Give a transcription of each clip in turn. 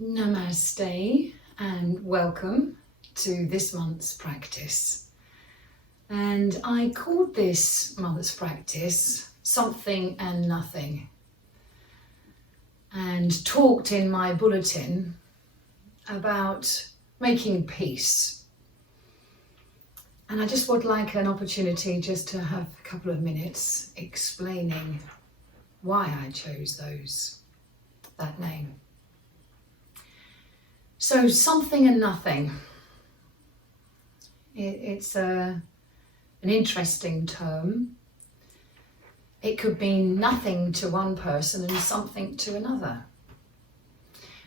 Namaste and welcome to this month's practice. And I called this month's practice Something and Nothing, and talked in my bulletin about making peace. And I just would like an opportunity just to have a couple of minutes explaining why I chose that name. So something and nothing. It's an interesting term. It could mean nothing to one person and something to another.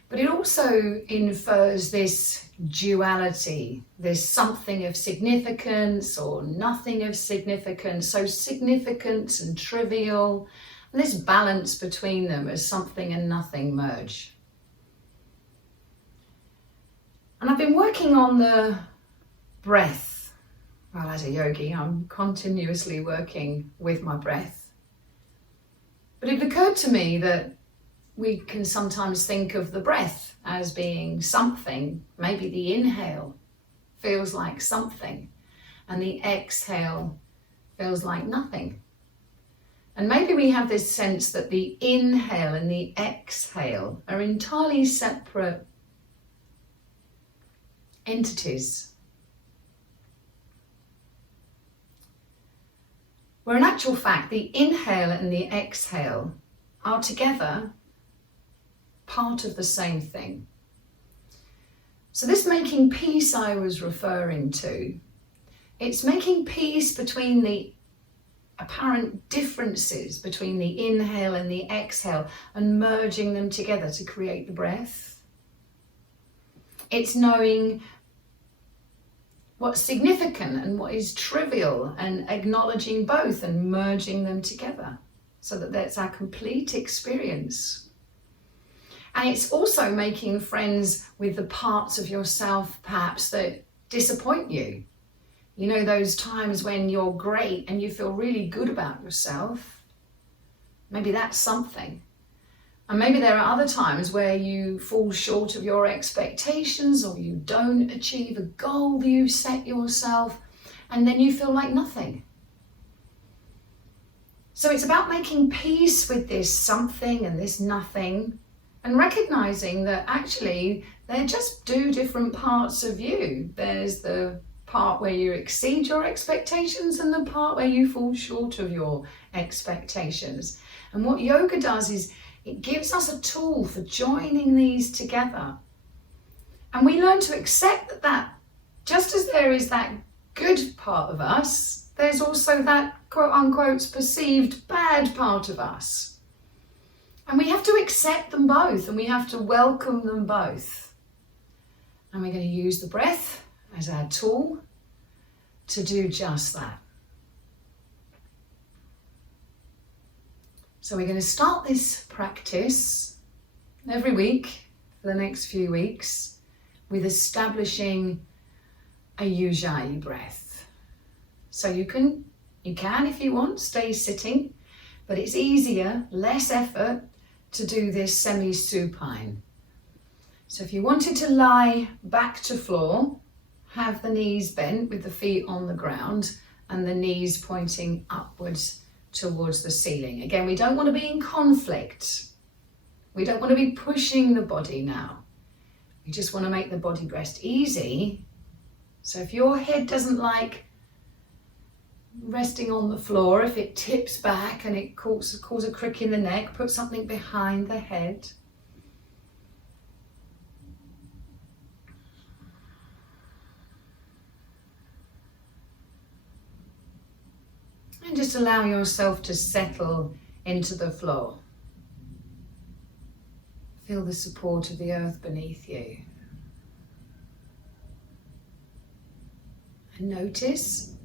But it also infers this duality, this something of significance or nothing of significance, so significant and trivial, and this balance between them as something and nothing merge. And I've been working on the breath. Well, as a yogi, I'm continuously working with my breath. But it occurred to me that we can sometimes think of the breath as being something. Maybe the inhale feels like something and the exhale feels like nothing. And maybe we have this sense that the inhale and the exhale are entirely separate entities. Where in actual fact the inhale and the exhale are together part of the same thing. So this making peace I was referring to, it's making peace between the apparent differences between the inhale and the exhale and merging them together to create the breath. It's knowing what's significant and what is trivial and acknowledging both and merging them together so that that's our complete experience. And it's also making friends with the parts of yourself perhaps that disappoint you. You know, those times when you're great and you feel really good about yourself. Maybe that's something. And maybe there are other times where you fall short of your expectations or you don't achieve a goal you set yourself, and then you feel like nothing. So it's about making peace with this something and this nothing and recognizing that actually they're just two different parts of you. There's the part where you exceed your expectations and the part where you fall short of your expectations. And what yoga does is it gives us a tool for joining these together. And we learn to accept that just as there is that good part of us, there's also that quote unquote perceived bad part of us. And we have to accept them both and we have to welcome them both. And we're going to use the breath as our tool to do just that. So we're going to start this practice every week for the next few weeks with establishing a Ujayyi breath. So you can, if you want, stay sitting, but it's easier, less effort to do this semi-supine. So if you wanted to lie back to floor, have the knees bent with the feet on the ground and the knees pointing upwards towards the ceiling. Again, we don't want to be in conflict. We don't want to be pushing the body now. We just want to make the body rest easy. So if your head doesn't like resting on the floor, if it tips back and it causes a crick in the neck, put something behind the head. And just allow yourself to settle into the floor. Feel the support of the earth beneath you. And notice,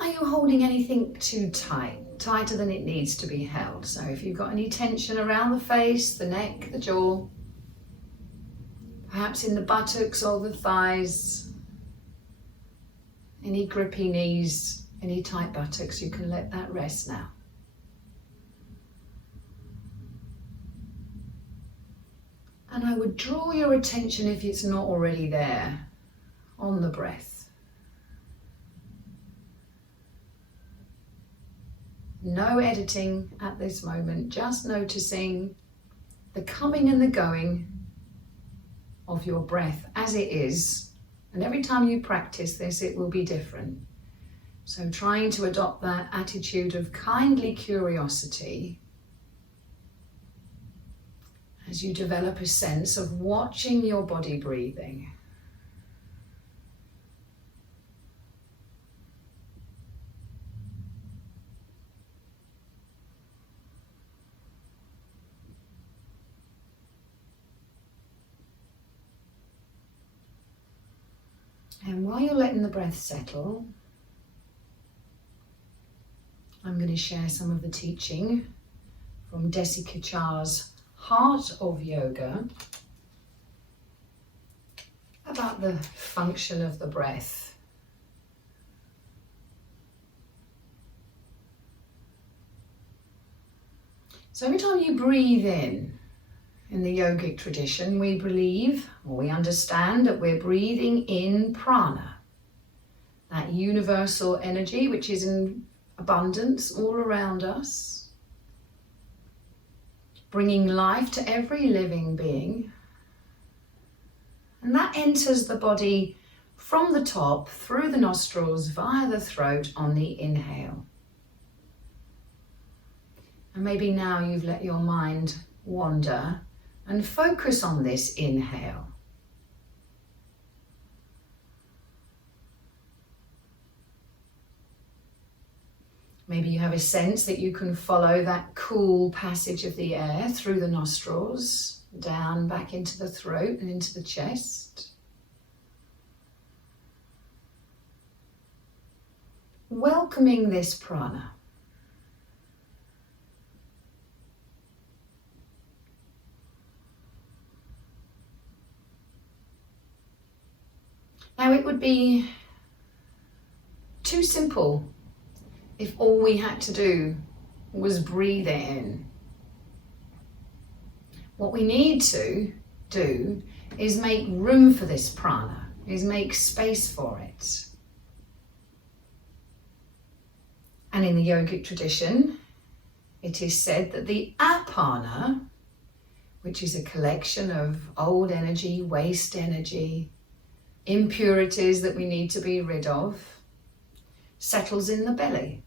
are you holding anything too tight? Tighter than it needs to be held. So if you've got any tension around the face, the neck, the jaw, perhaps in the buttocks or the thighs, any grippy knees, any tight buttocks, you can let that rest now. And I would draw your attention, if it's not already there, on the breath. No editing at this moment, just noticing the coming and the going of your breath as it is. And every time you practice this, it will be different. So trying to adopt that attitude of kindly curiosity as you develop a sense of watching your body breathing. And while you're letting the breath settle, I'm going to share some of the teaching from Desi Kachar's Heart of Yoga about the function of the breath. So every time you breathe in the yogic tradition, we believe, or we understand, that we're breathing in prana, that universal energy which is in abundance all around us, bringing life to every living being. And that enters the body from the top, through the nostrils, via the throat on the inhale. And maybe now you've let your mind wander and focus on this inhale. Maybe you have a sense that you can follow that cool passage of the air through the nostrils, down back into the throat and into the chest. Welcoming this prana. Now it would be too simple if all we had to do was breathe it in. What we need to do is make room for this prana, is make space for it. And in the yogic tradition, it is said that the apana, which is a collection of old energy, waste energy, impurities that we need to be rid of, settles in the belly.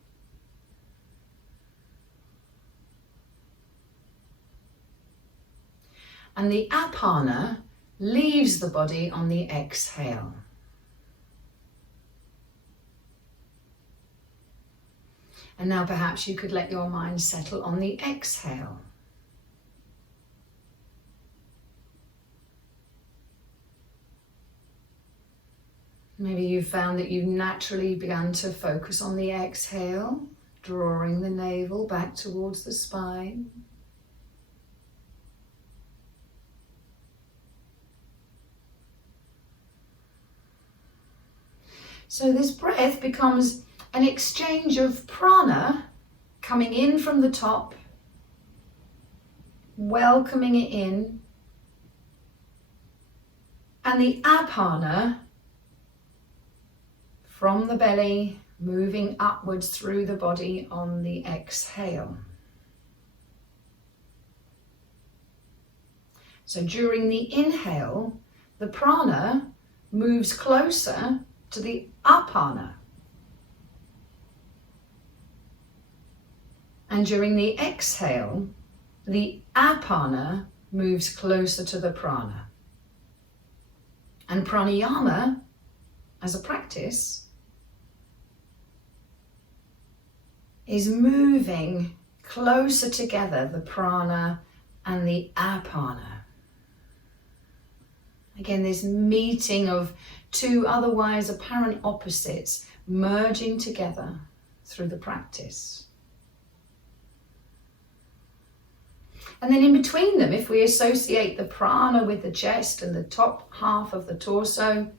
And the apana leaves the body on the exhale. And now perhaps you could let your mind settle on the exhale. Maybe you found that you've naturally begun to focus on the exhale, drawing the navel back towards the spine. So this breath becomes an exchange of prana coming in from the top, welcoming it in, and the apana from the belly, moving upwards through the body on the exhale. So during the inhale, the prana moves closer to the apana. And during the exhale, the apana moves closer to the prana. And pranayama, as a practice, is moving closer together, the prana and the apana. Again, this meeting of two otherwise apparent opposites merging together through the practice. And then in between them, if we associate the prana with the chest and the top half of the torso,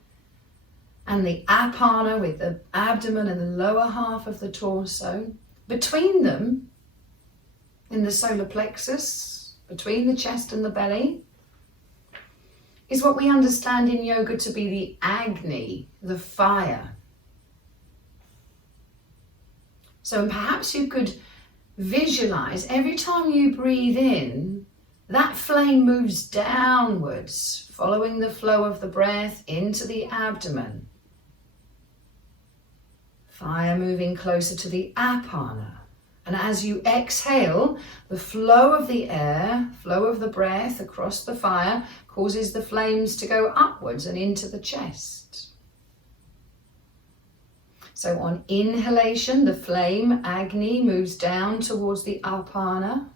and the apana with the abdomen and the lower half of the torso, between them, in the solar plexus, between the chest and the belly, is what we understand in yoga to be the Agni, the fire. So perhaps you could visualize every time you breathe in, that flame moves downwards, following the flow of the breath into the abdomen. Fire moving closer to the apana. And as you exhale, the flow of the air, flow of the breath across the fire causes the flames to go upwards and into the chest. So on inhalation, the flame, Agni, moves down towards the apana.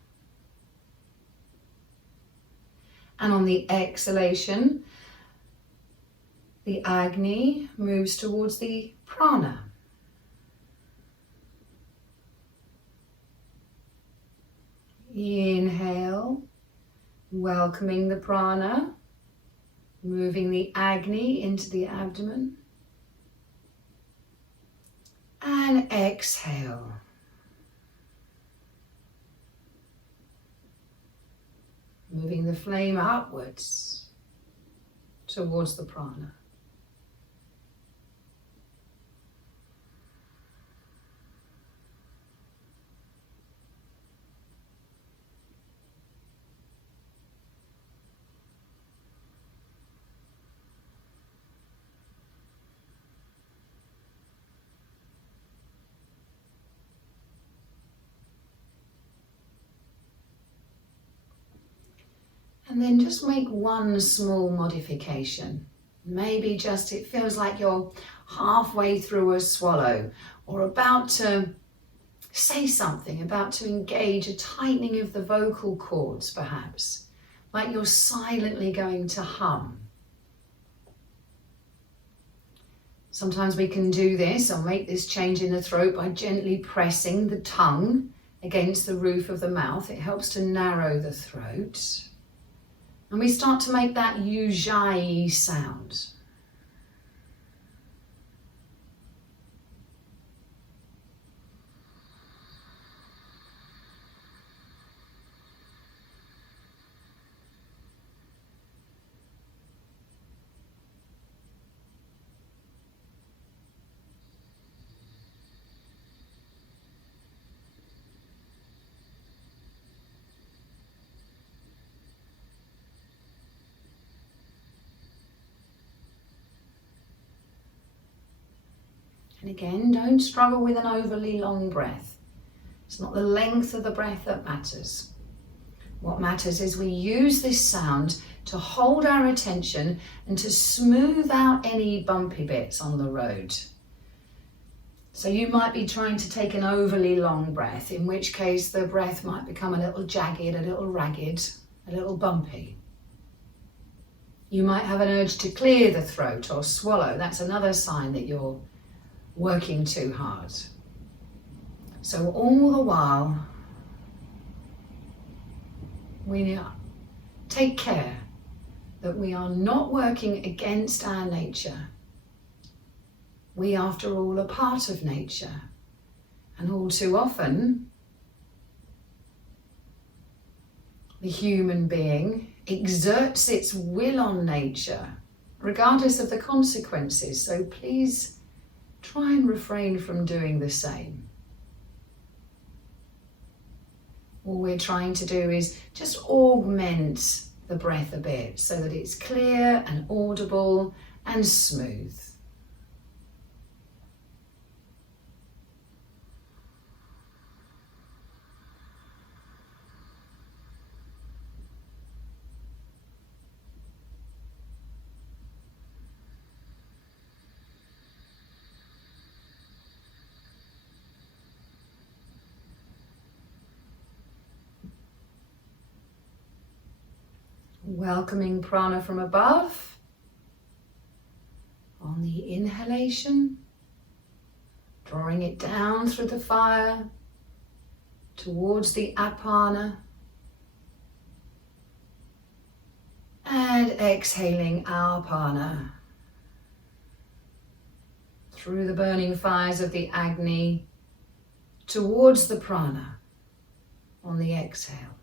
And on the exhalation, the Agni moves towards the prana. Inhale, welcoming the prana, moving the Agni into the abdomen. And exhale. Moving the flame upwards towards the prana. And then just make one small modification. Maybe just it feels like you're halfway through a swallow or about to say something, about to engage a tightening of the vocal cords perhaps, like you're silently going to hum. Sometimes we can do this or make this change in the throat by gently pressing the tongue against the roof of the mouth. It helps to narrow the throat. And we start to make that Ujayyi sound. And again, don't struggle with an overly long breath. It's not the length of the breath that matters. What matters is we use this sound to hold our attention and to smooth out any bumpy bits on the road. So you might be trying to take an overly long breath, in which case the breath might become a little jagged, a little ragged, a little bumpy. You might have an urge to clear the throat or swallow. That's another sign that you're working too hard. So all the while, we take care that we are not working against our nature. We, after all, are part of nature. And all too often, the human being exerts its will on nature, regardless of the consequences. So please try and refrain from doing the same. All we're trying to do is just augment the breath a bit so that it's clear and audible and smooth. Welcoming prana from above. On the inhalation, drawing it down through the fire towards the apana. And exhaling apana through the burning fires of the Agni towards the prana on the exhale.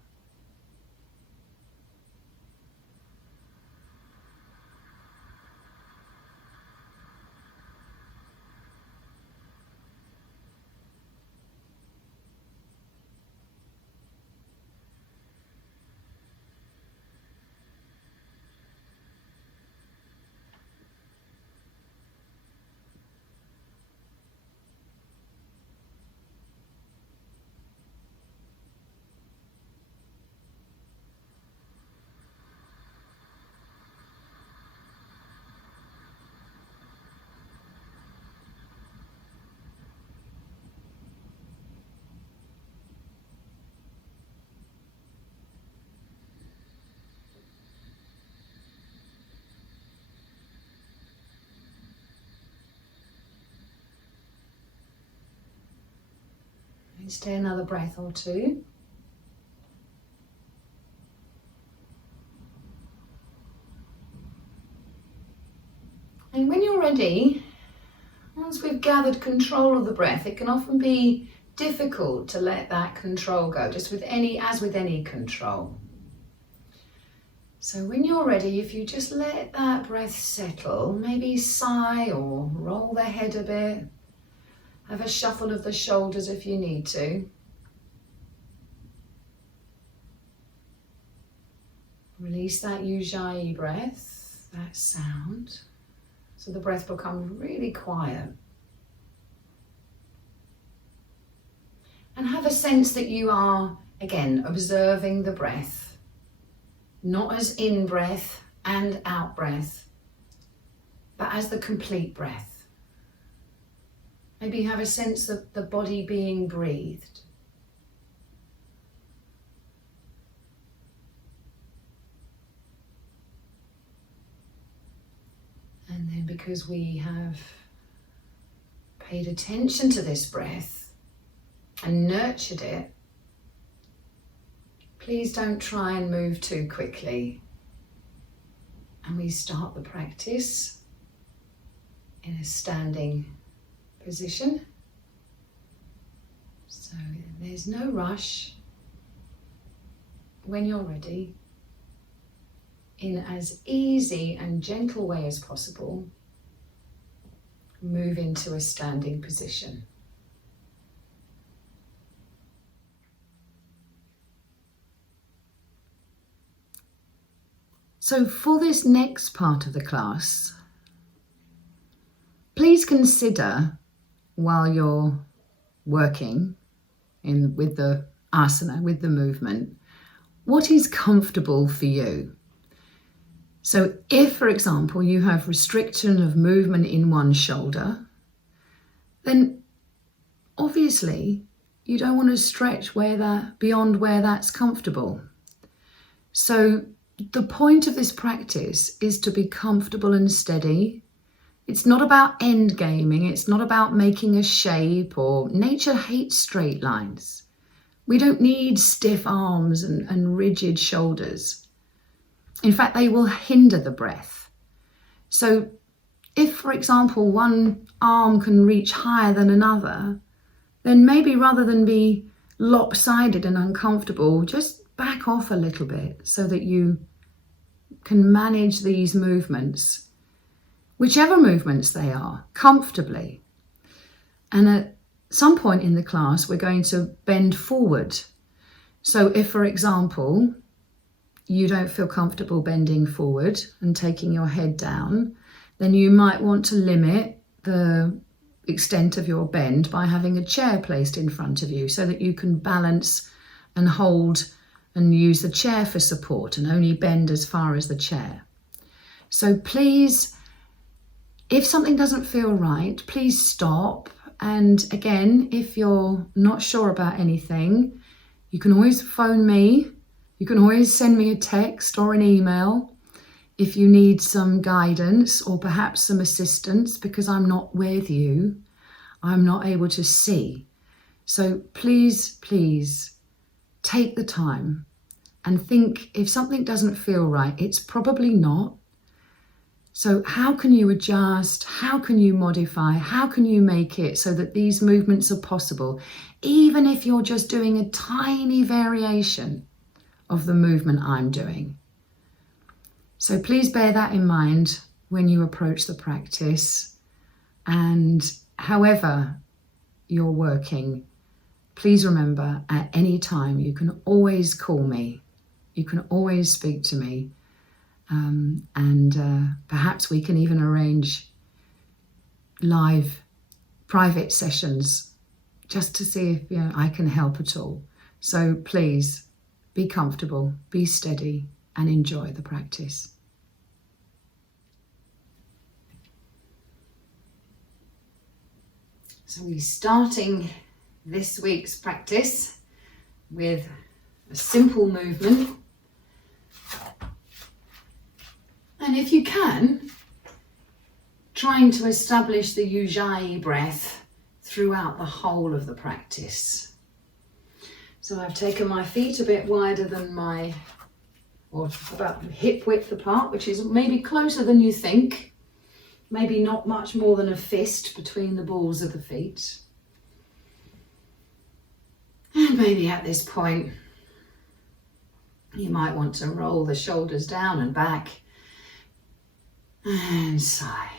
Stay another breath or two. And when you're ready, once we've gathered control of the breath, it can often be difficult to let that control go, as with any control. So when you're ready, if you just let that breath settle, maybe sigh or roll the head a bit, have a shuffle of the shoulders if you need to. Release that Ujayyi breath, that sound, so the breath becomes really quiet. And have a sense that you are, again, observing the breath, not as in-breath and out-breath, but as the complete breath. Maybe you have a sense of the body being breathed. And then because we have paid attention to this breath and nurtured it, please don't try and move too quickly. And we start the practice in a standing position. So there's no rush. When you're ready, in as easy and gentle way as possible, move into a standing position. So for this next part of the class, please consider, while you're working with the asana, with the movement, what is comfortable for you. So if, for example, you have restriction of movement in one shoulder, then obviously you don't want to stretch beyond where that's comfortable. So the point of this practice is to be comfortable and steady. It's not about end gaming. It's not about making a shape, or nature hates straight lines. We don't need stiff arms and rigid shoulders. In fact, they will hinder the breath. So if, for example, one arm can reach higher than another, then maybe rather than be lopsided and uncomfortable, just back off a little bit so that you can manage these movements, whichever movements they are, comfortably. And at some point in the class, we're going to bend forward. So if, for example, you don't feel comfortable bending forward and taking your head down, then you might want to limit the extent of your bend by having a chair placed in front of you so that you can balance and hold and use the chair for support and only bend as far as the chair. So please, if something doesn't feel right, please stop. And again, if you're not sure about anything, you can always phone me. You can always send me a text or an email if you need some guidance or perhaps some assistance, because I'm not with you. I'm not able to see. So please take the time and think, if something doesn't feel right, it's probably not. So how can you adjust? How can you modify? How can you make it so that these movements are possible, even if you're just doing a tiny variation of the movement I'm doing? So please bear that in mind when you approach the practice. And however you're working, please remember, at any time you can always call me. You can always speak to me. And perhaps we can even arrange live private sessions just to see if I can help at all. So please be comfortable, be steady, and enjoy the practice. So we're starting this week's practice with a simple movement. And if you can, trying to establish the Ujayyi breath throughout the whole of the practice. So I've taken my feet a bit wider than or about hip width apart, which is maybe closer than you think. Maybe not much more than a fist between the balls of the feet. And maybe at this point, you might want to roll the shoulders down and back and sigh.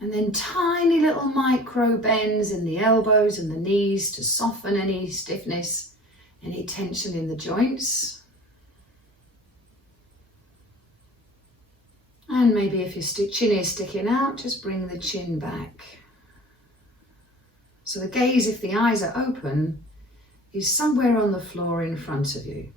And then tiny little micro bends in the elbows and the knees to soften any stiffness, any tension in the joints. And maybe if your chin is sticking out, just bring the chin back. So the gaze, if the eyes are open, is somewhere on the floor in front of you.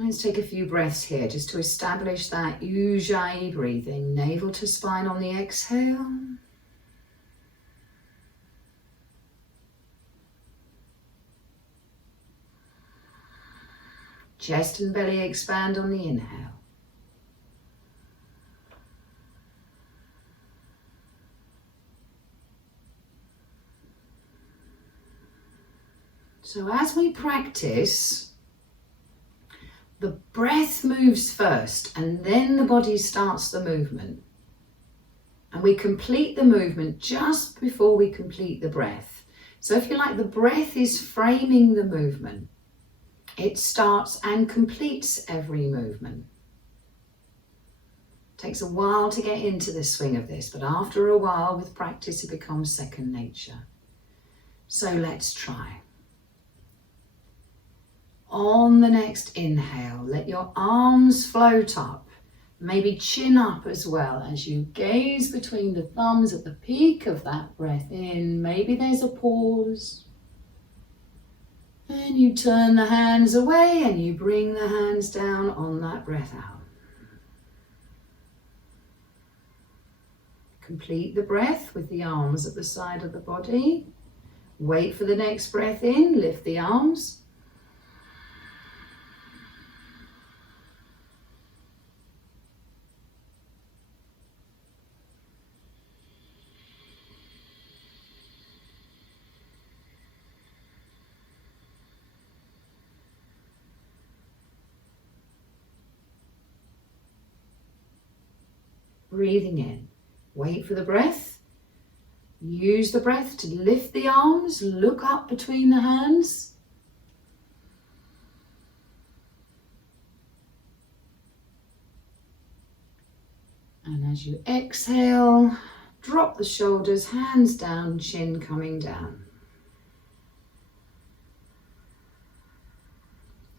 Let's take a few breaths here just to establish that Ujayyi breathing. Navel to spine on the exhale. Chest and belly expand on the inhale. So as we practice, the breath moves first and then the body starts the movement. And we complete the movement just before we complete the breath. So if you like, the breath is framing the movement. It starts and completes every movement. It takes a while to get into the swing of this, but after a while with practice it becomes second nature. So let's try. On the next inhale, let your arms float up, maybe chin up as well as you gaze between the thumbs at the peak of that breath in. Maybe there's a pause. And you turn the hands away and you bring the hands down on that breath out. Complete the breath with the arms at the side of the body. Wait for the next breath in, lift the arms. Breathing in. Wait for the breath. Use the breath to lift the arms, look up between the hands. And as you exhale, drop the shoulders, hands down, chin coming down.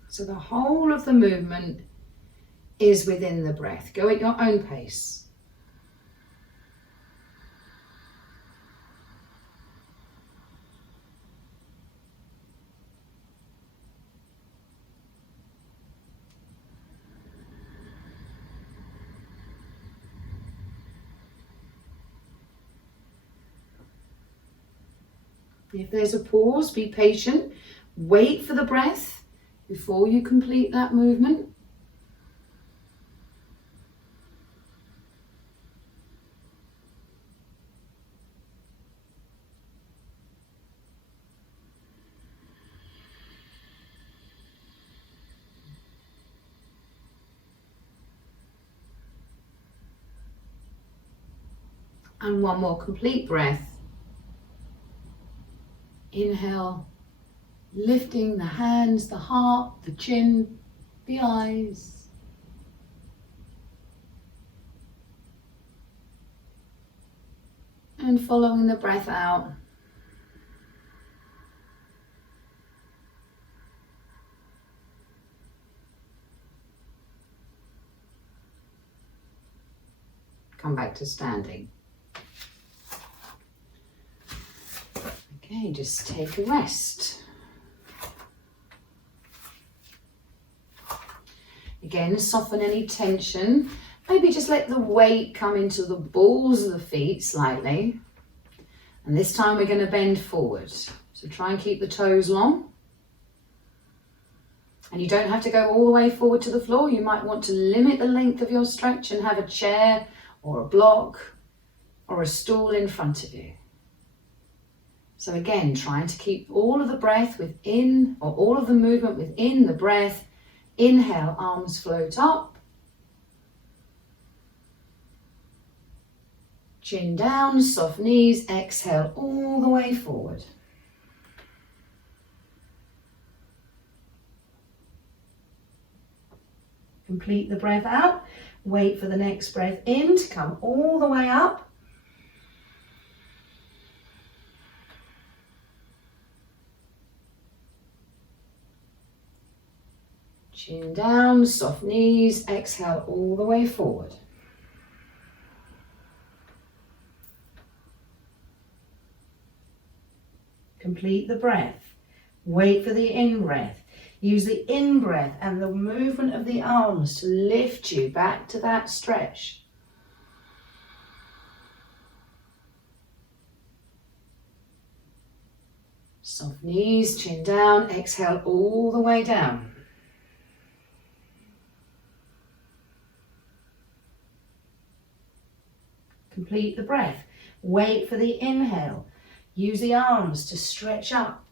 So the whole of the movement is within the breath. Go at your own pace. If there's a pause, be patient. Wait for the breath before you complete that movement. And one more complete breath. Inhale, lifting the hands, the heart, the chin, the eyes. And following the breath out. Come back to standing. Okay, just take a rest. Again, soften any tension. Maybe just let the weight come into the balls of the feet slightly. And this time we're going to bend forward. So try and keep the toes long. And you don't have to go all the way forward to the floor. You might want to limit the length of your stretch and have a chair or a block or a stool in front of you. So again, trying to keep all of the breath within, or all of the movement within the breath. Inhale, arms float up. Chin down, soft knees, exhale all the way forward. Complete the breath out. Wait for the next breath in to come all the way up. Chin down, soft knees, exhale all the way forward. Complete the breath. Wait for the in-breath. Use the in-breath and the movement of the arms to lift you back to that stretch. Soft knees, chin down, exhale all the way down. Complete the breath. Wait for the inhale. Use the arms to stretch up.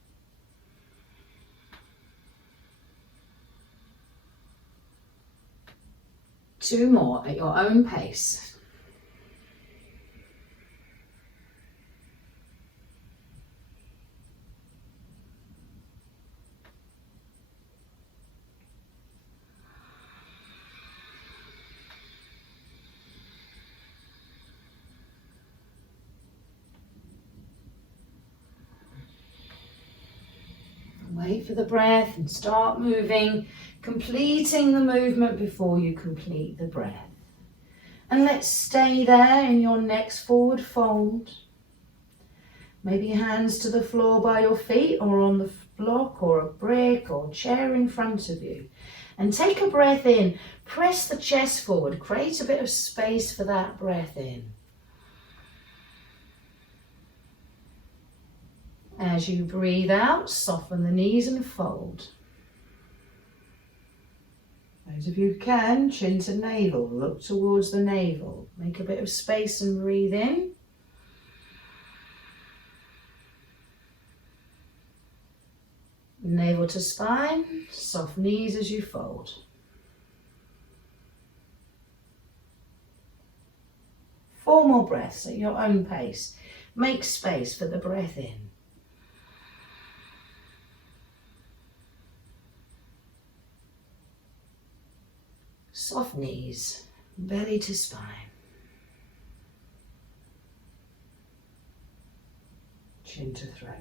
Two more at your own pace. Wait for the breath and start moving, completing the movement before you complete the breath. And let's stay there in your next forward fold. Maybe hands to the floor by your feet or on the block or a brick or chair in front of you. And take a breath in. Press the chest forward. Create a bit of space for that breath in. As you breathe out, soften the knees and fold. Those of you who can, chin to navel, look towards the navel. Make a bit of space and breathe in. Navel to spine, soft knees as you fold. Four more breaths at your own pace. Make space for the breath in. Soft knees, belly to spine. Chin to throat.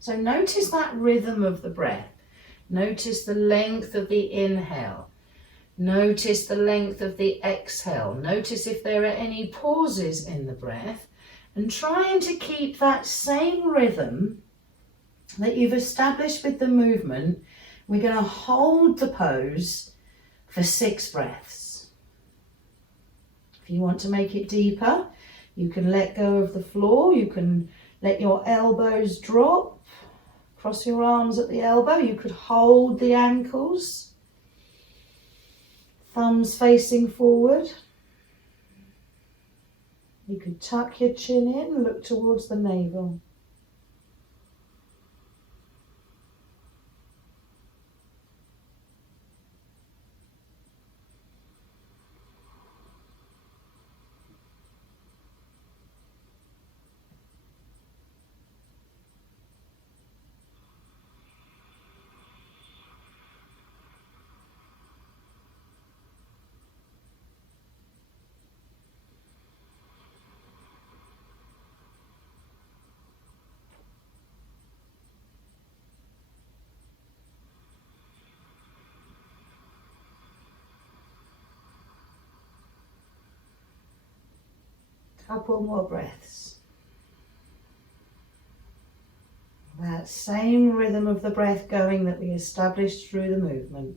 So notice that rhythm of the breath. Notice the length of the inhale. Notice the length of the exhale. Notice if there are any pauses in the breath. And trying to keep that same rhythm that you've established with the movement, we're going to hold the pose for 6 breaths. If you want to make it deeper, you can let go of the floor. You can let your elbows drop. Cross your arms at the elbow. You could hold the ankles. Thumbs facing forward. You could tuck your chin in and look towards the navel. Couple more breaths. That same rhythm of the breath going that we established through the movement.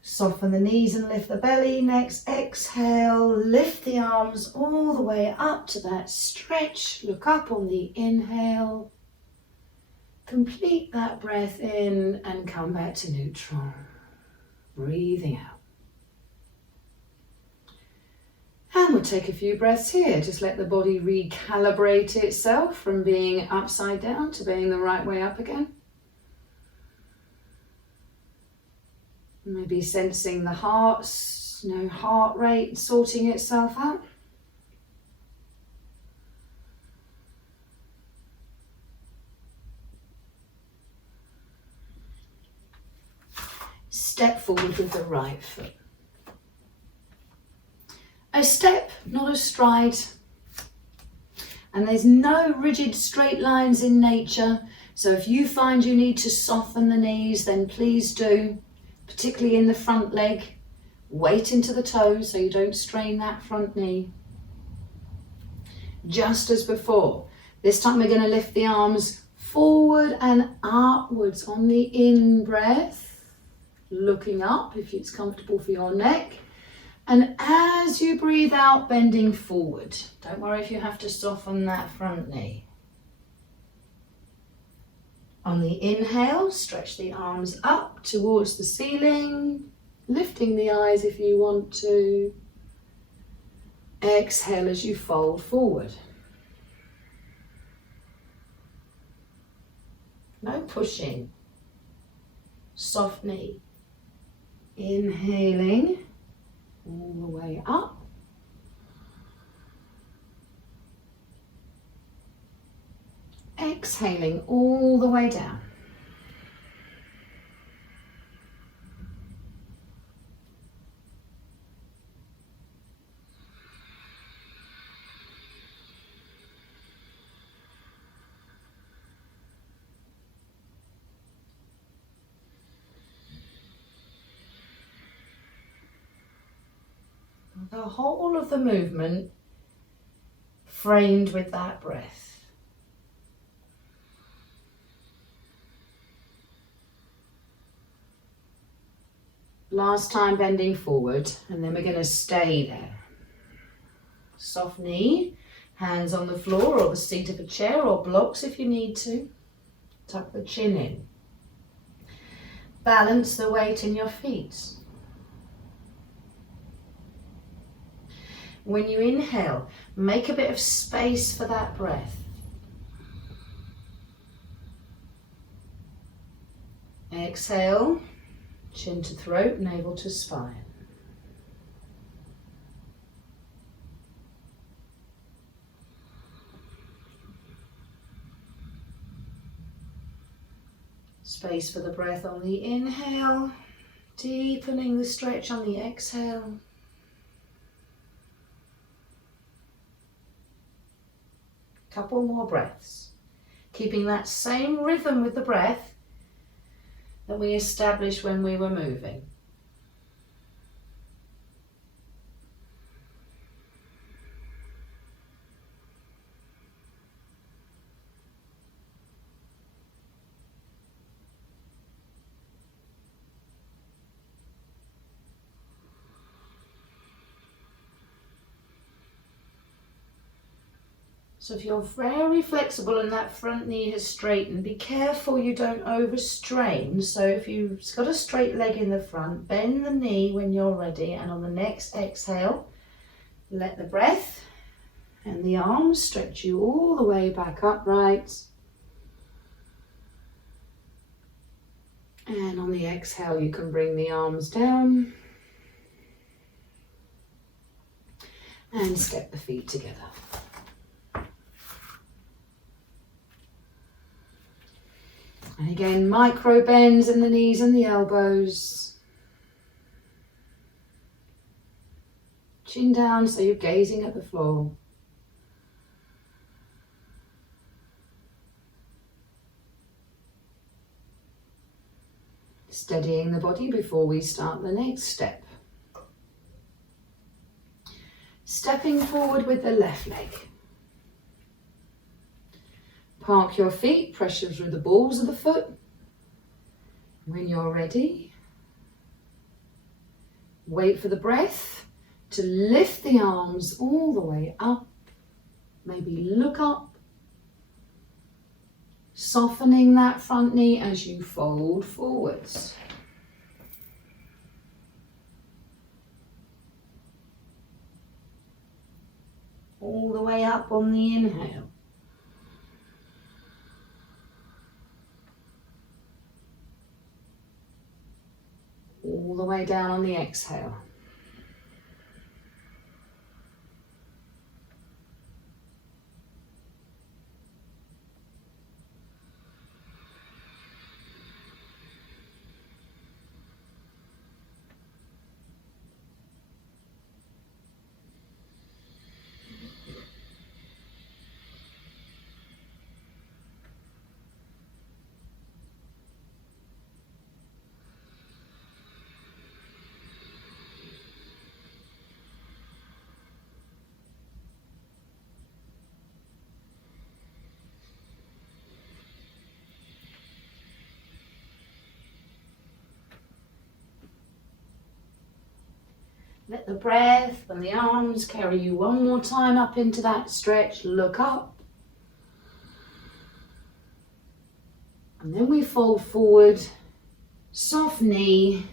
Soften the knees and lift the belly. Next, exhale, lift the arms all the way up to that stretch. Look up on the inhale. Complete that breath in and come back to neutral. Breathing out. And we'll take a few breaths here. Just let the body recalibrate itself from being upside down to being the right way up again. Maybe sensing the heart rate sorting itself out. Step forward with the right foot. A step, not a stride. And there's no rigid straight lines in nature. So if you find you need to soften the knees, then please do, particularly in the front leg. Weight into the toes so you don't strain that front knee. Just as before, this time we're going to lift the arms forward and upwards on the in-breath, looking up if it's comfortable for your neck. And as you breathe out, bending forward. Don't worry if you have to soften that front knee. On the inhale, stretch the arms up towards the ceiling, lifting the eyes if you want to. Exhale as you fold forward. No pushing. Soft knee. Inhaling all the way up. Exhaling all the way down. The whole of the movement framed with that breath. Last time bending forward, and then we're going to stay there. Soft knee, hands on the floor or the seat of a chair or blocks if you need to. Tuck the chin in. Balance the weight in your feet. When you inhale, make a bit of space for that breath. Exhale, chin to throat, navel to spine. Space for the breath on the inhale, deepening the stretch on the exhale. Couple more breaths, keeping that same rhythm with the breath that we established when we were moving. So if you're very flexible and that front knee has straightened, be careful you don't overstrain. So if you've got a straight leg in the front, bend the knee when you're ready, and on the next exhale, let the breath and the arms stretch you all the way back upright. And on the exhale, you can bring the arms down and step the feet together. And again, micro bends in the knees and the elbows. Chin down so you're gazing at the floor. Steadying the body before we start the next step. Stepping forward with the left leg. Park your feet, pressure through the balls of the foot. When you're ready, wait for the breath to lift the arms all the way up. Maybe look up, softening that front knee as you fold forwards. All the way up on the inhale. All the way down on the exhale. Let the breath and the arms carry you one more time up into that stretch. Look up. And then we fold forward, soft knee,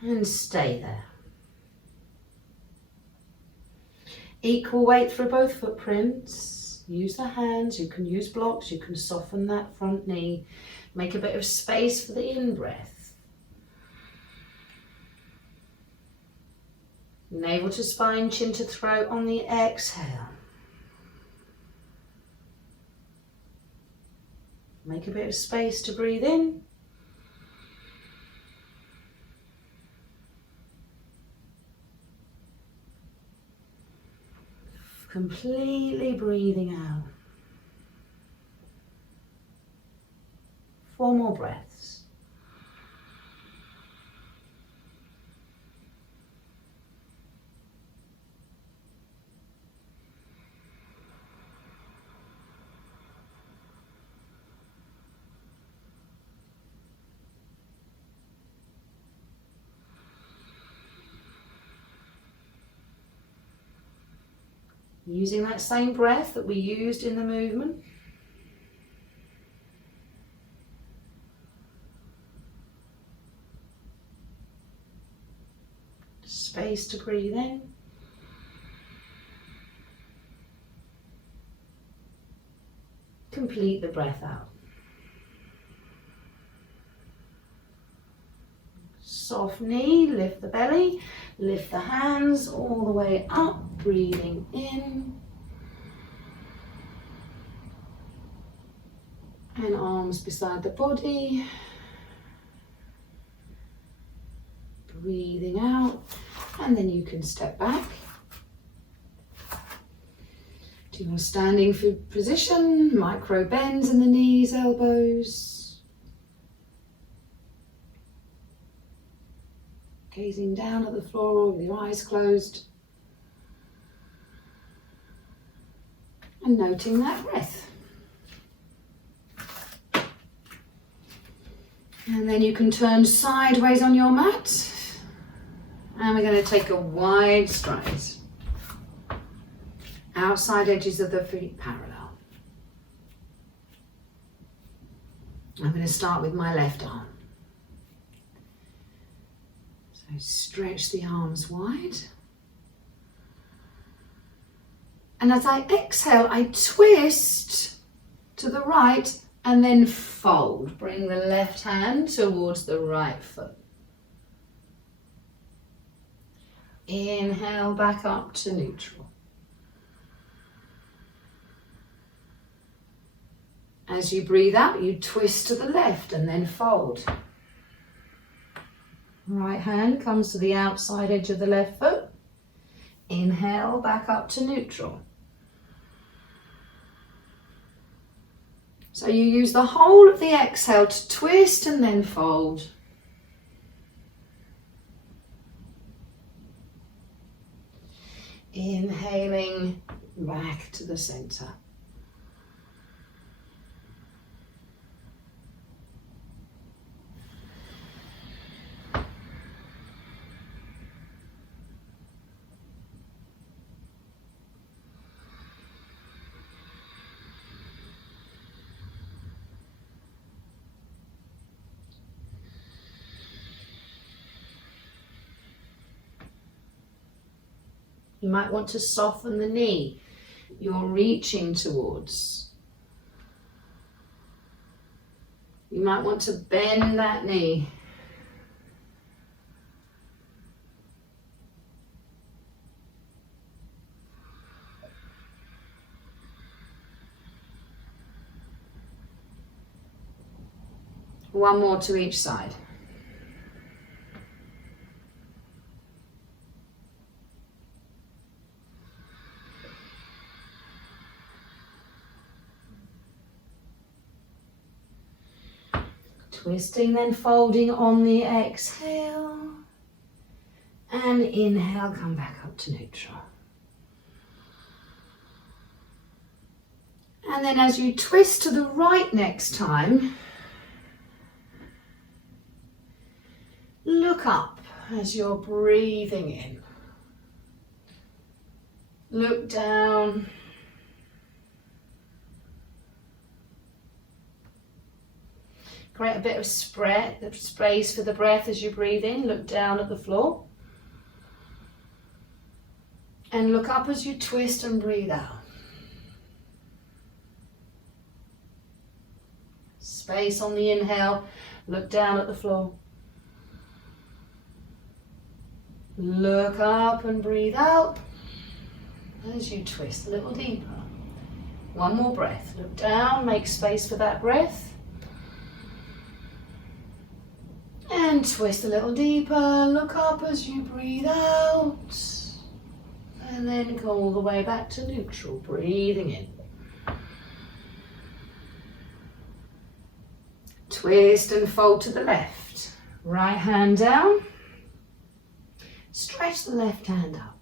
and stay there. Equal weight through both footprints. Use the hands, you can use blocks, you can soften that front knee. Make a bit of space for the in-breath. Navel to spine, chin to throat on the exhale. Make a bit of space to breathe in. Completely breathing out. 4 more breaths. Using that same breath that we used in the movement. Space to breathe in. Complete the breath out. Soft knee, lift the belly, lift the hands all the way up, breathing in. And arms beside the body. Breathing out, and then you can step back to your standing position, micro bends in the knees, elbows. Gazing down at the floor with your eyes closed. And noting that breath. And then you can turn sideways on your mat. And we're going to take a wide stride. Outside edges of the feet parallel. I'm going to start with my left arm. So stretch the arms wide. And as I exhale, I twist to the right and then fold. Bring the left hand towards the right foot. Inhale back up to neutral. As you breathe out, you twist to the left and then fold. Right hand comes to the outside edge of the left foot. Inhale back up to neutral. So you use the whole of the exhale to twist and then fold. Inhaling Back to the center. You might want to soften the knee you're reaching towards. You might want to bend that knee. One more to each side. Twisting, then folding on the exhale. And inhale, come back up to neutral. And then as you twist to the right next time, look up as you're breathing in. Look down. Create a bit of space for the breath as you breathe in. Look down at the floor. And look up as you twist and breathe out. Space on the inhale. Look down at the floor. Look up and breathe out as you twist a little deeper. One more breath. Look down, make space for that breath. And twist a little deeper. Look up as you breathe out. And then go all the way back to neutral, breathing in. Twist and fold to the left. Right hand down. Stretch the left hand up.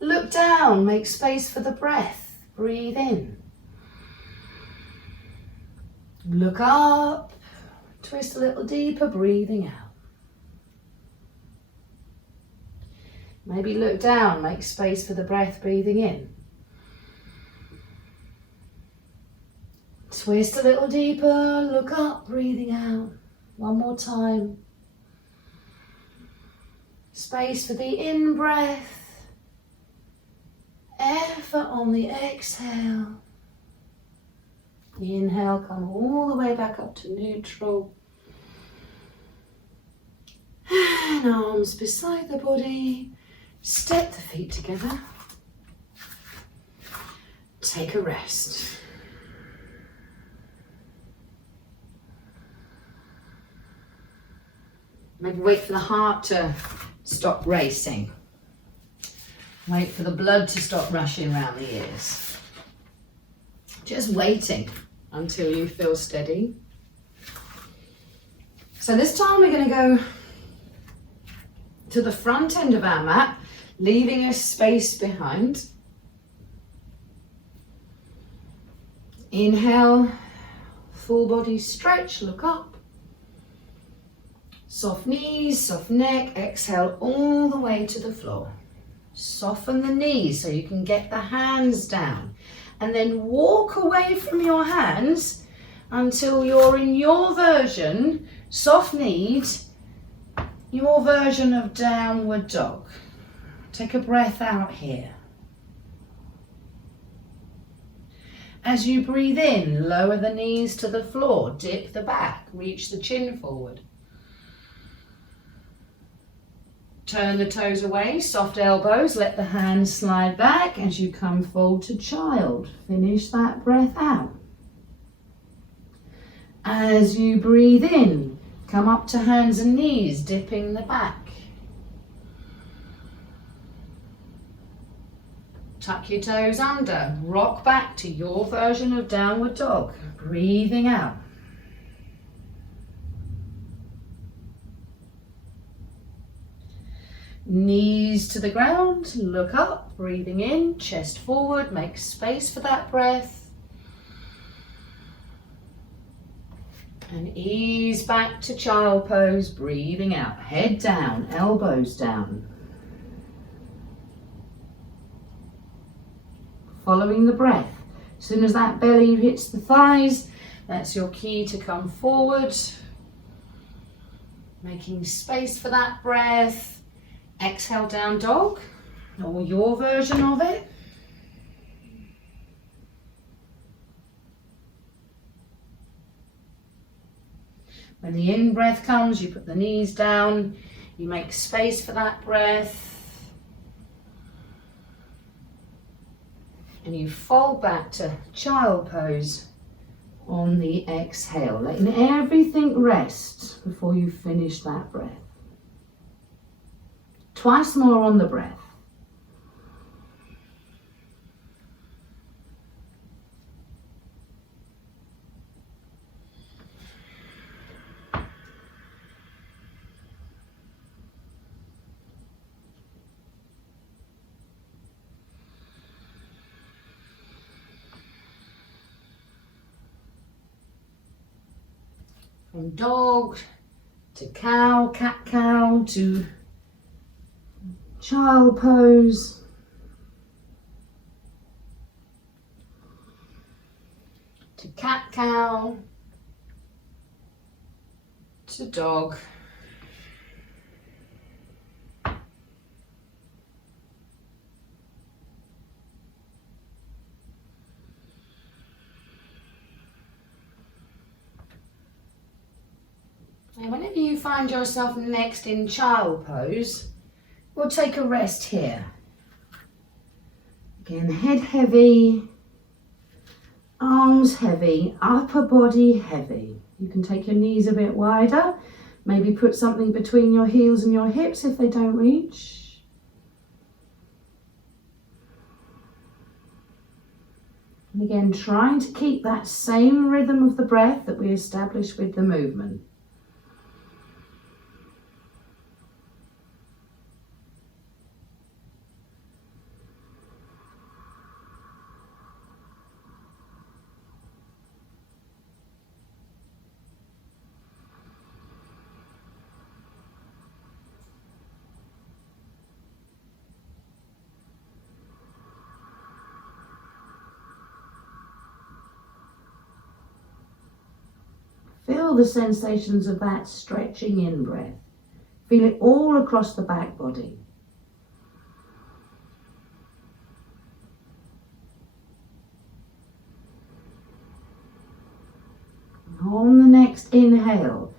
Look down, make space for the breath. Breathe in. Look up. Twist a little deeper, breathing out. Maybe look down, make space for the breath, breathing in. Twist a little deeper, look up, breathing out. One more time. Space for the in-breath. Effort on the exhale. Inhale, come all the way back up to neutral. And arms beside the body. Step the feet together. Take a rest. Maybe wait for the heart to stop racing. Wait for the blood to stop rushing around the ears. Just waiting until you feel steady. So this time we're going to go to the front end of our mat, leaving a space behind. Inhale, full body stretch, look up. Soft knees, soft neck, exhale all the way to the floor. Soften the knees so you can get the hands down. And then walk away from your hands until you're in your version, soft kneed, your version of downward dog. Take a breath out here. As you breathe in, lower the knees to the floor, dip the back, reach the chin forward. Turn the toes away, soft elbows, let the hands slide back as you come forward to child. Finish that breath out. As you breathe in, come up to hands and knees, dipping the back. Tuck your toes under, rock back to your version of downward dog, breathing out. Knees to the ground, look up, breathing in, chest forward, make space for that breath. And ease back to child pose, breathing out, head down, elbows down. Following the breath. As soon as that belly hits the thighs, that's your key to come forward. Making space for that breath. Exhale, down dog, or your version of it. When the in-breath comes, you put the knees down, you make space for that breath, and you fold back to child pose on the exhale, letting everything rest before you finish that breath. Twice more on the breath. From dog to cow, cat-cow to child pose. To cat-cow. To dog. And whenever you find yourself next in child pose, we'll take a rest here. Again, head heavy, arms heavy, upper body heavy. You can take your knees a bit wider, maybe put something between your heels and your hips if they don't reach. And again, trying to keep that same rhythm of the breath that we established with the movement. Feel the sensations of that stretching in breath. Feel it all across the back body. On the next inhale,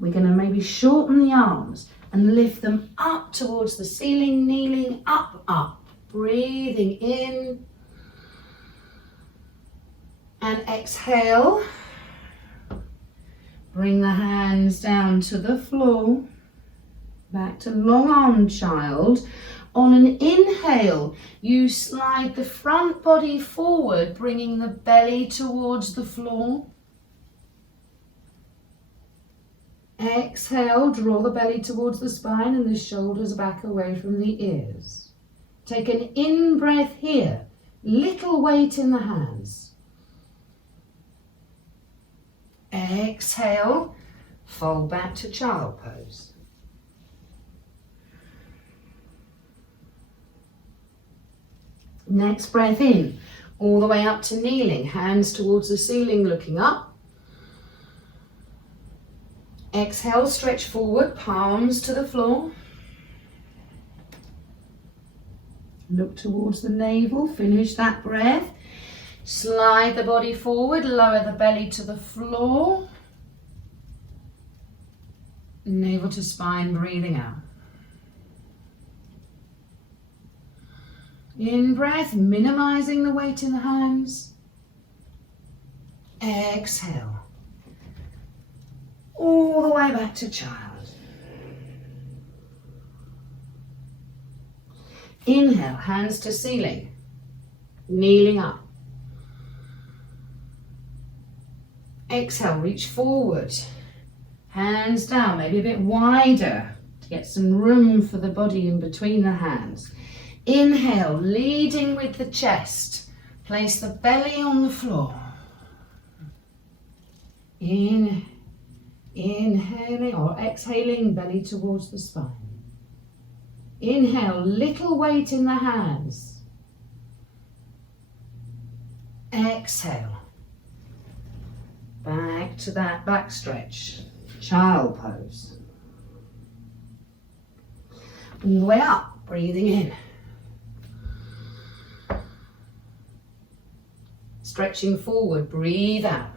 we're going to maybe shorten the arms and lift them up towards the ceiling, kneeling up, up. Breathing in and exhale. Bring the hands down to the floor, back to long arm child. On an inhale, you slide the front body forward, bringing the belly towards the floor. Exhale, draw the belly towards the spine and the shoulders back away from the ears. Take an in-breath here, little weight in the hands. Exhale, fold back to child pose. Next breath in, all the way up to kneeling, hands towards the ceiling, looking up. Exhale, stretch forward, palms to the floor. Look towards the navel, finish that breath. Slide the body forward, lower the belly to the floor. Navel to spine, breathing out. In breath, minimizing the weight in the hands. Exhale. All the way back to child. Inhale, hands to ceiling, kneeling up. Exhale, reach forward, hands down, maybe a bit wider to get some room for the body in between the hands. Inhale, leading with the chest. Place the belly on the floor. Inhaling or exhaling, belly towards the spine. Inhale, little weight in the hands. Exhale. Back to that back stretch. Child pose. All the way up, breathing in. Stretching forward, breathe out.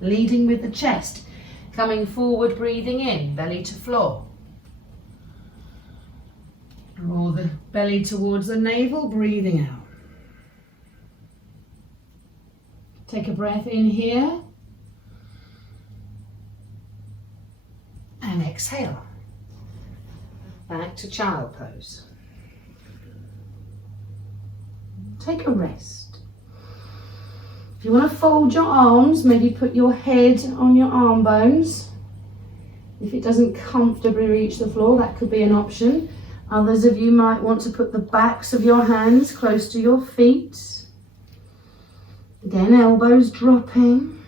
Leading with the chest. Coming forward, breathing in, belly to floor. Draw the belly towards the navel, breathing out. Take a breath in here. And exhale. Back to child pose. Take a rest. If you want to fold your arms, maybe put your head on your arm bones. If it doesn't comfortably reach the floor, that could be an option. Others of you might want to put the backs of your hands close to your feet. Again, elbows dropping.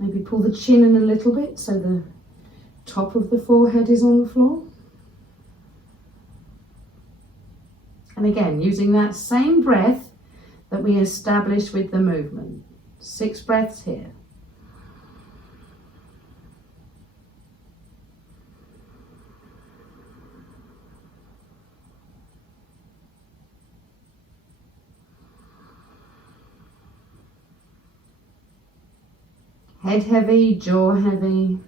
Maybe pull the chin in a little bit so the top of the forehead is on the floor. And again, using that same breath that we established with the movement. 6 breaths here. Head heavy, jaw heavy.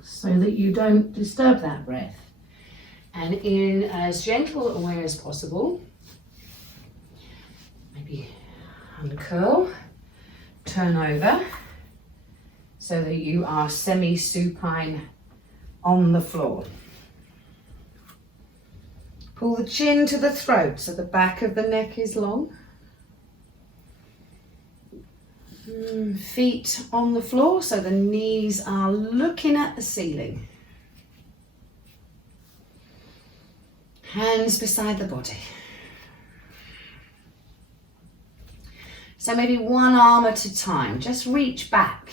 So that you don't disturb that breath. And in as gentle a way as possible, maybe uncurl, turn over, so that you are semi-supine on the floor. Pull the chin to the throat so the back of the neck is long. Feet on the floor so the knees are looking at the ceiling. Hands beside the body. So maybe one arm at a time, just reach back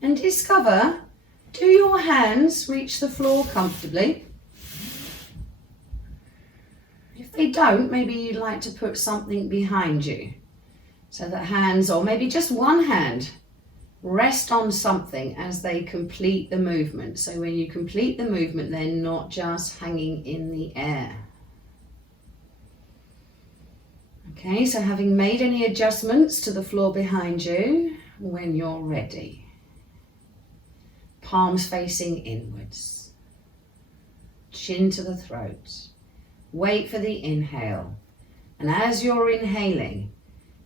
and discover, do your hands reach the floor comfortably? If they don't, maybe you'd like to put something behind you. So that hands, or maybe just one hand, rest on something as they complete the movement. So when you complete the movement, they're not just hanging in the air. Okay, so having made any adjustments to the floor behind you, when you're ready. Palms facing inwards. Chin to the throat. Wait for the inhale. And as you're inhaling,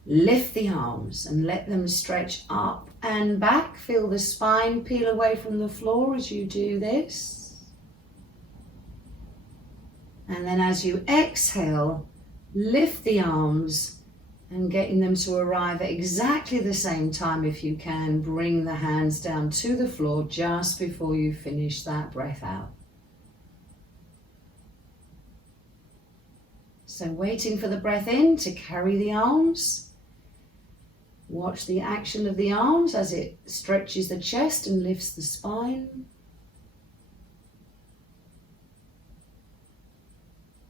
lift the arms and let them stretch up and back. Feel the spine peel away from the floor as you do this. And then as you exhale, lift the arms and getting them to arrive at exactly the same time if you can. Bring the hands down to the floor just before you finish that breath out. So waiting for the breath in to carry the arms. Watch the action of the arms as it stretches the chest and lifts the spine.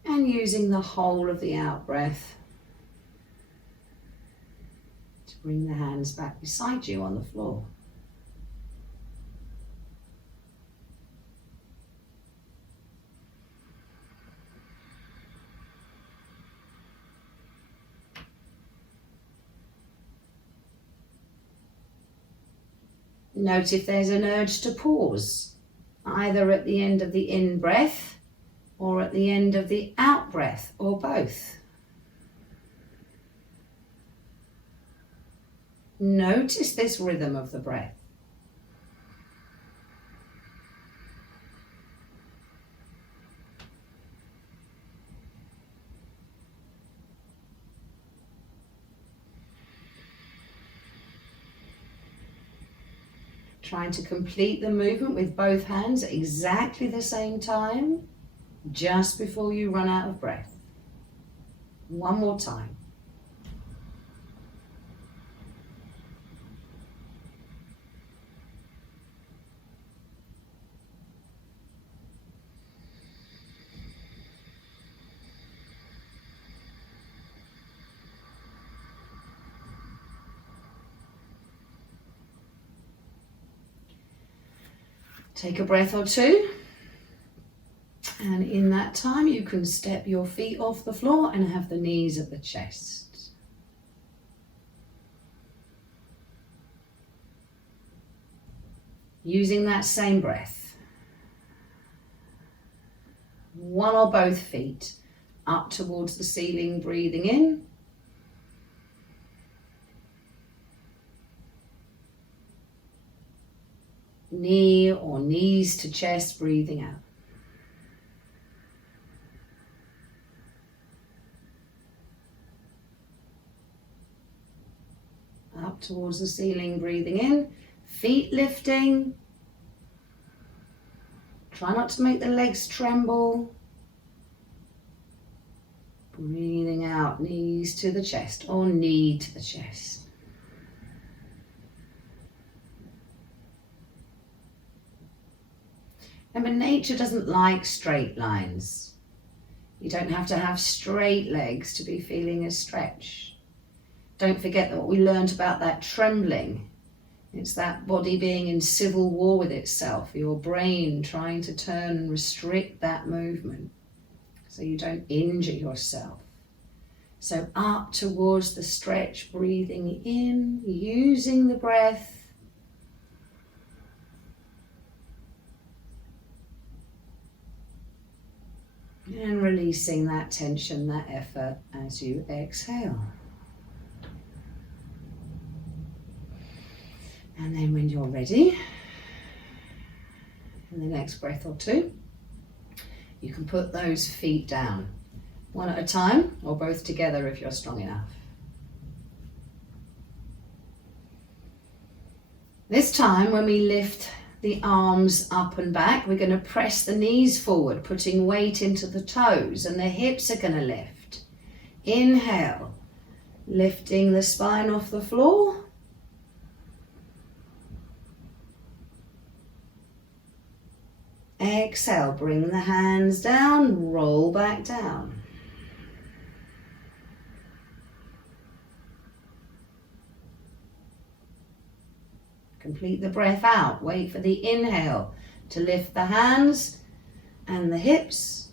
And using the whole of the out breath to bring the hands back beside you on the floor. Note if there's an urge to pause, either at the end of the in-breath or at the end of the out-breath, or both. Notice this rhythm of the breath. Trying to complete the movement with both hands at exactly the same time, just before you run out of breath. One more time. Take a breath or two, and in that time you can step your feet off the floor and have the knees at the chest. Using that same breath, one or both feet up towards the ceiling, breathing in. Knee or knees to chest, breathing out. Up towards the ceiling, breathing in. Feet lifting. Try not to make the legs tremble. Breathing out, knees to the chest or knee to the chest. Remember, nature doesn't like straight lines. You don't have to have straight legs to be feeling a stretch. Don't forget that what we learned about that trembling, it's that body being in civil war with itself, your brain trying to turn and restrict that movement so you don't injure yourself. So up towards the stretch, breathing in, using the breath. And releasing that tension, that effort as you exhale. And then when you're ready, in the next breath or two, you can put those feet down, one at a time or both together if you're strong enough. This time when we lift the arms up and back, we're going to press the knees forward, putting weight into the toes, and the hips are going to lift. Inhale, lifting the spine off the floor. Exhale, bring the hands down, roll back down. Complete the breath out. Wait for the inhale to lift the hands and the hips.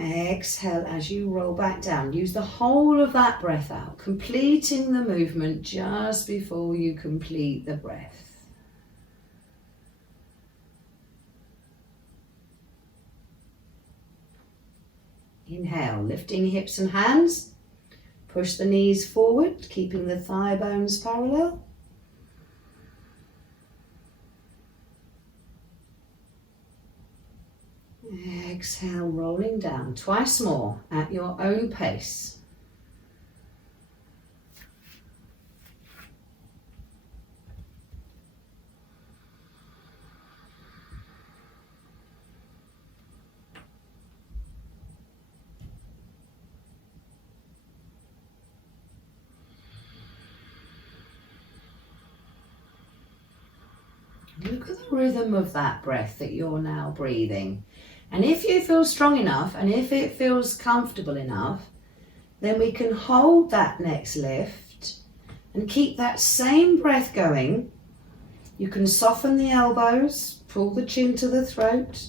Exhale as you roll back down. Use the whole of that breath out, completing the movement just before you complete the breath. Inhale, lifting hips and hands. Push the knees forward, keeping the thigh bones parallel. Exhale, rolling down. Twice more at your own pace. Look at the rhythm of that breath that you're now breathing. And if you feel strong enough and if it feels comfortable enough, then we can hold that next lift and keep that same breath going. You can soften the elbows, pull the chin to the throat.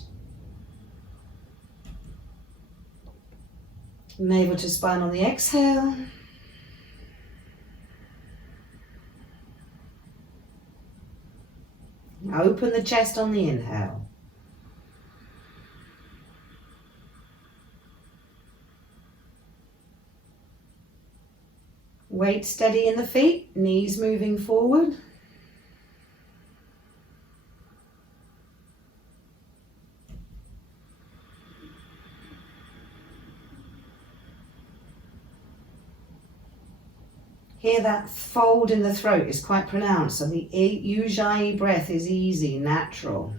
Navel to spine on the exhale. Open the chest on the inhale. Weight steady in the feet, knees moving forward. Hear that fold in the throat is quite pronounced, so the Ujayyi breath is easy, natural.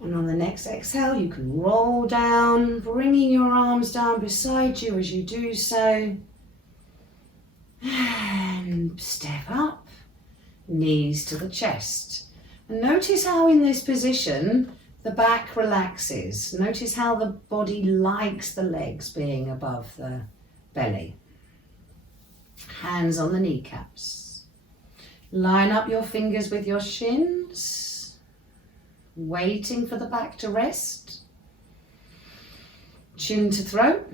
And on the next exhale, you can roll down, bringing your arms down beside you as you do so. And step up, knees to the chest. And notice how in this position, the back relaxes. Notice how the body likes the legs being above the belly. Hands on the kneecaps. Line up your fingers with your shins, waiting for the back to rest. Chin to throat.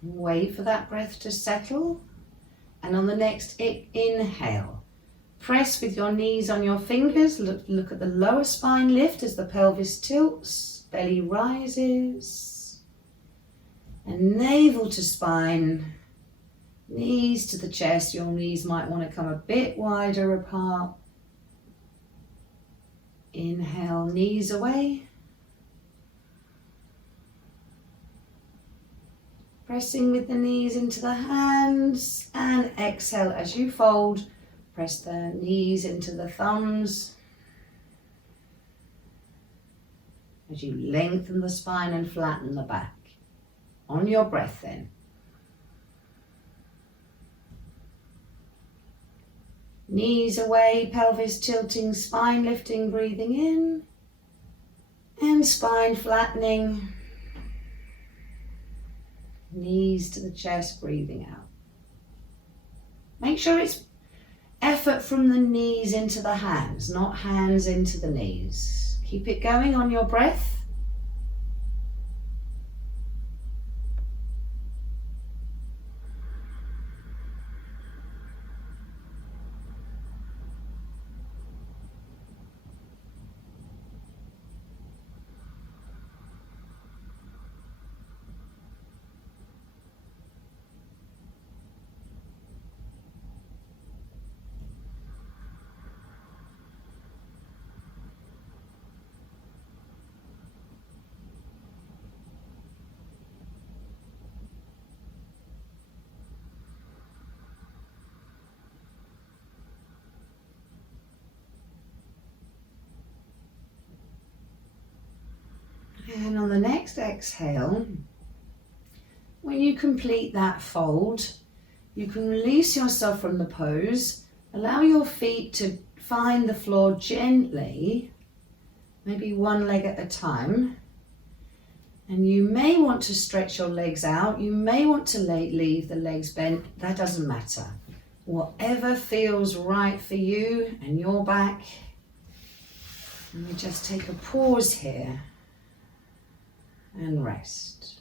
Wait for that breath to settle. And on the next inhale, press with your knees on your fingers. Look at the lower spine lift as the pelvis tilts, belly rises. And navel to spine, knees to the chest. Your knees might want to come a bit wider apart. Inhale, knees away. Pressing with the knees into the hands, and exhale as you fold. Press the knees into the thumbs as you lengthen the spine and flatten the back. On your breath then. Knees away, pelvis tilting, spine lifting, breathing in, and spine flattening. Knees to the chest, breathing out. Make sure it's effort from the knees into the hands, not hands into the knees. Keep it going on your breath. And on the next exhale, when you complete that fold, you can release yourself from the pose. Allow your feet to find the floor gently, maybe one leg at a time. And you may want to stretch your legs out. You may want to leave the legs bent. That doesn't matter. Whatever feels right for you and your back. And we just take a pause here and rest.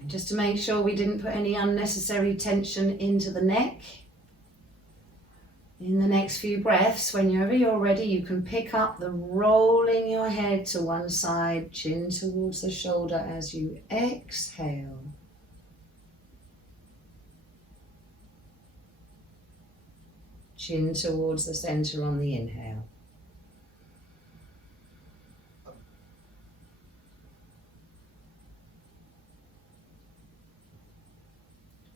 And just to make sure we didn't put any unnecessary tension into the neck, in the next few breaths, whenever you're ready, you can pick up the rolling your head to one side, chin towards the shoulder as you exhale. Chin towards the center on the inhale.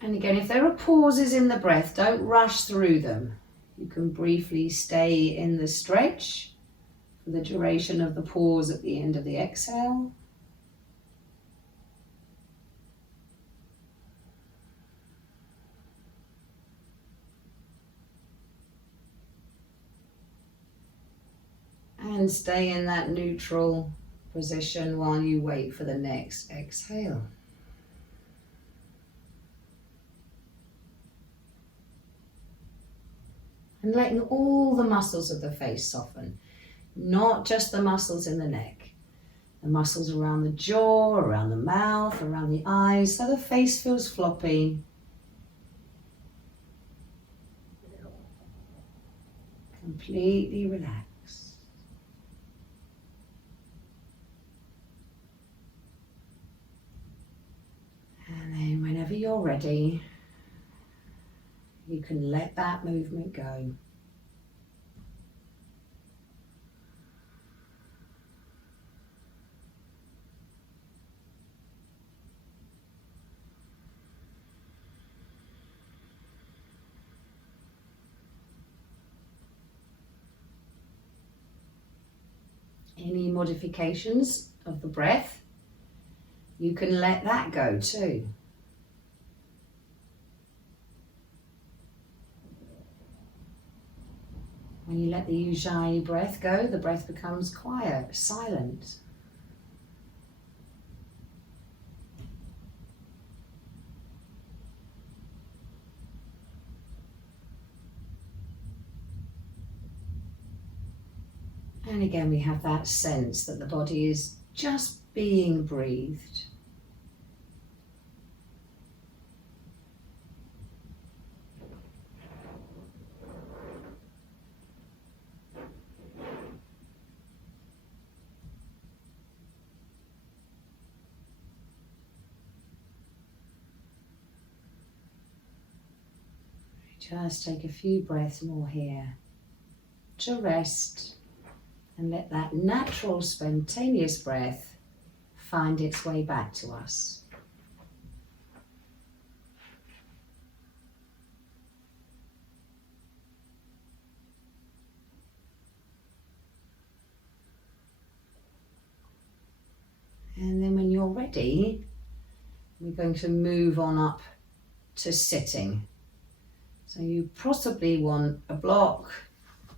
And again, if there are pauses in the breath, don't rush through them. You can briefly stay in the stretch for the duration of the pause at the end of the exhale. And stay in that neutral position while you wait for the next exhale. And letting all the muscles of the face soften, not just the muscles in the neck. The muscles around the jaw, around the mouth, around the eyes, so the face feels floppy. Completely relax. And then whenever you're ready, you can let that movement go. Any modifications of the breath, you can let that go too. When you let the Ujayyi breath go, the breath becomes quiet, silent. And again, we have that sense that the body is just being breathed. Just take a few breaths more here to rest and let that natural, spontaneous breath find its way back to us. And then when you're ready, we're going to move on up to sitting. So you possibly want a block,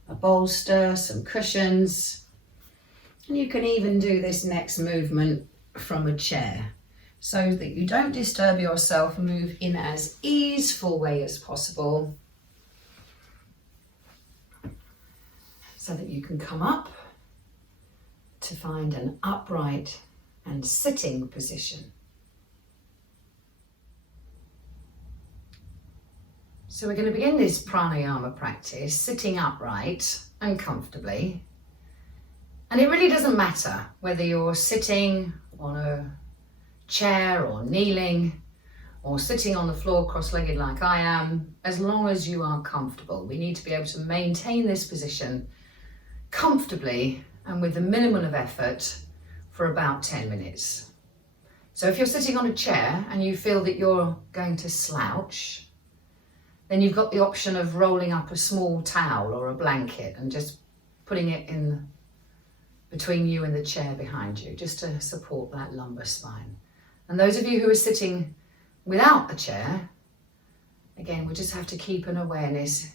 a bolster, some cushions, and you can even do this next movement from a chair so that you don't disturb yourself and move in as easeful way as possible so that you can come up to find an upright and sitting position. So we're going to begin this pranayama practice sitting upright and comfortably. And it really doesn't matter whether you're sitting on a chair or kneeling or sitting on the floor cross-legged like I am, as long as you are comfortable. We need to be able to maintain this position comfortably and with the minimum of effort for about 10 minutes. So if you're sitting on a chair and you feel that you're going to slouch, then you've got the option of rolling up a small towel or a blanket and just putting it in between you and the chair behind you, just to support that lumbar spine. And those of you who are sitting without a chair, again, we just have to keep an awareness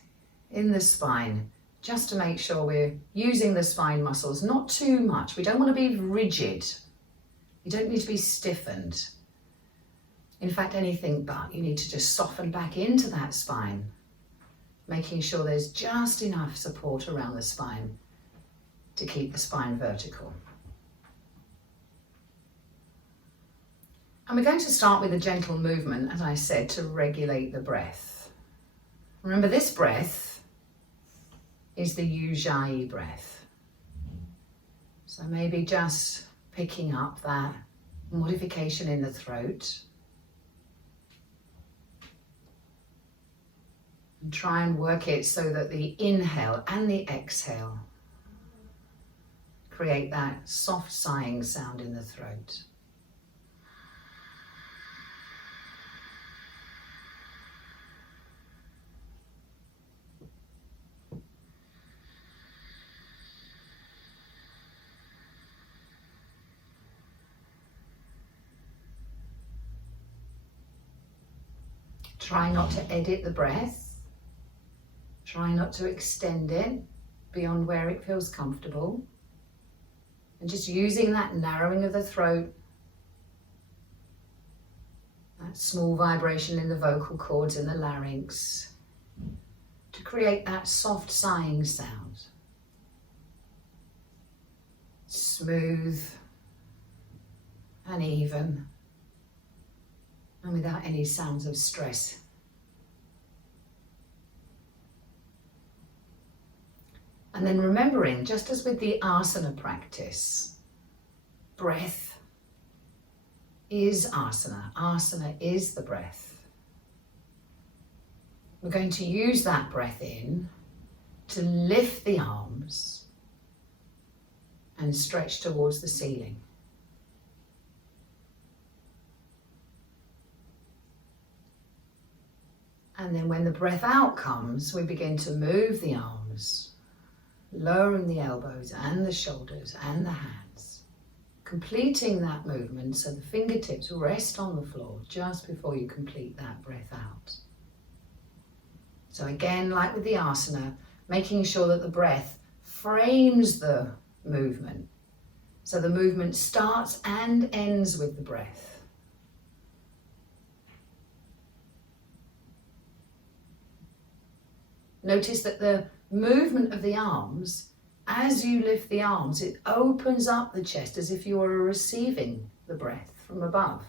in the spine, just to make sure we're using the spine muscles, not too much. We don't want to be rigid. You don't need to be stiffened. In fact, anything but. You need to just soften back into that spine, making sure there's just enough support around the spine to keep the spine vertical. And we're going to start with a gentle movement, as I said, to regulate the breath. Remember, this breath is the Ujayyi breath. So maybe just picking up that modification in the throat. And try and work it so that the inhale and the exhale create that soft sighing sound in the throat. Try not to edit the breath. Try not to extend it beyond where it feels comfortable. And just using that narrowing of the throat, that small vibration in the vocal cords and the larynx, to create that soft sighing sound. Smooth and even, and without any sounds of stress. And then remembering, just as with the asana practice, breath is asana. Asana is the breath. We're going to use that breath in to lift the arms and stretch towards the ceiling. And then when the breath out comes, we begin to move the arms, lowering the elbows and the shoulders and the hands, completing that movement so the fingertips rest on the floor just before you complete that breath out. So again, like with the asana, making sure that the breath frames the movement. So the movement starts and ends with the breath. Notice that the movement of the arms, as you lift the arms, it opens up the chest as if you were receiving the breath from above.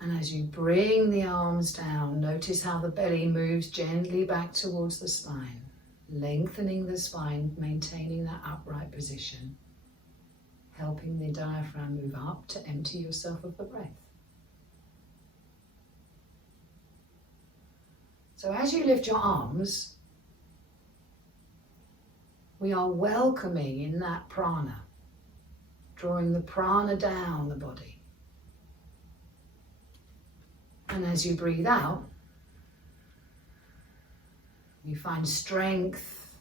And as you bring the arms down, notice how the belly moves gently back towards the spine, lengthening the spine, maintaining that upright position, helping the diaphragm move up to empty yourself of the breath. So as you lift your arms, we are welcoming in that prana, drawing the prana down the body. And as you breathe out, you find strength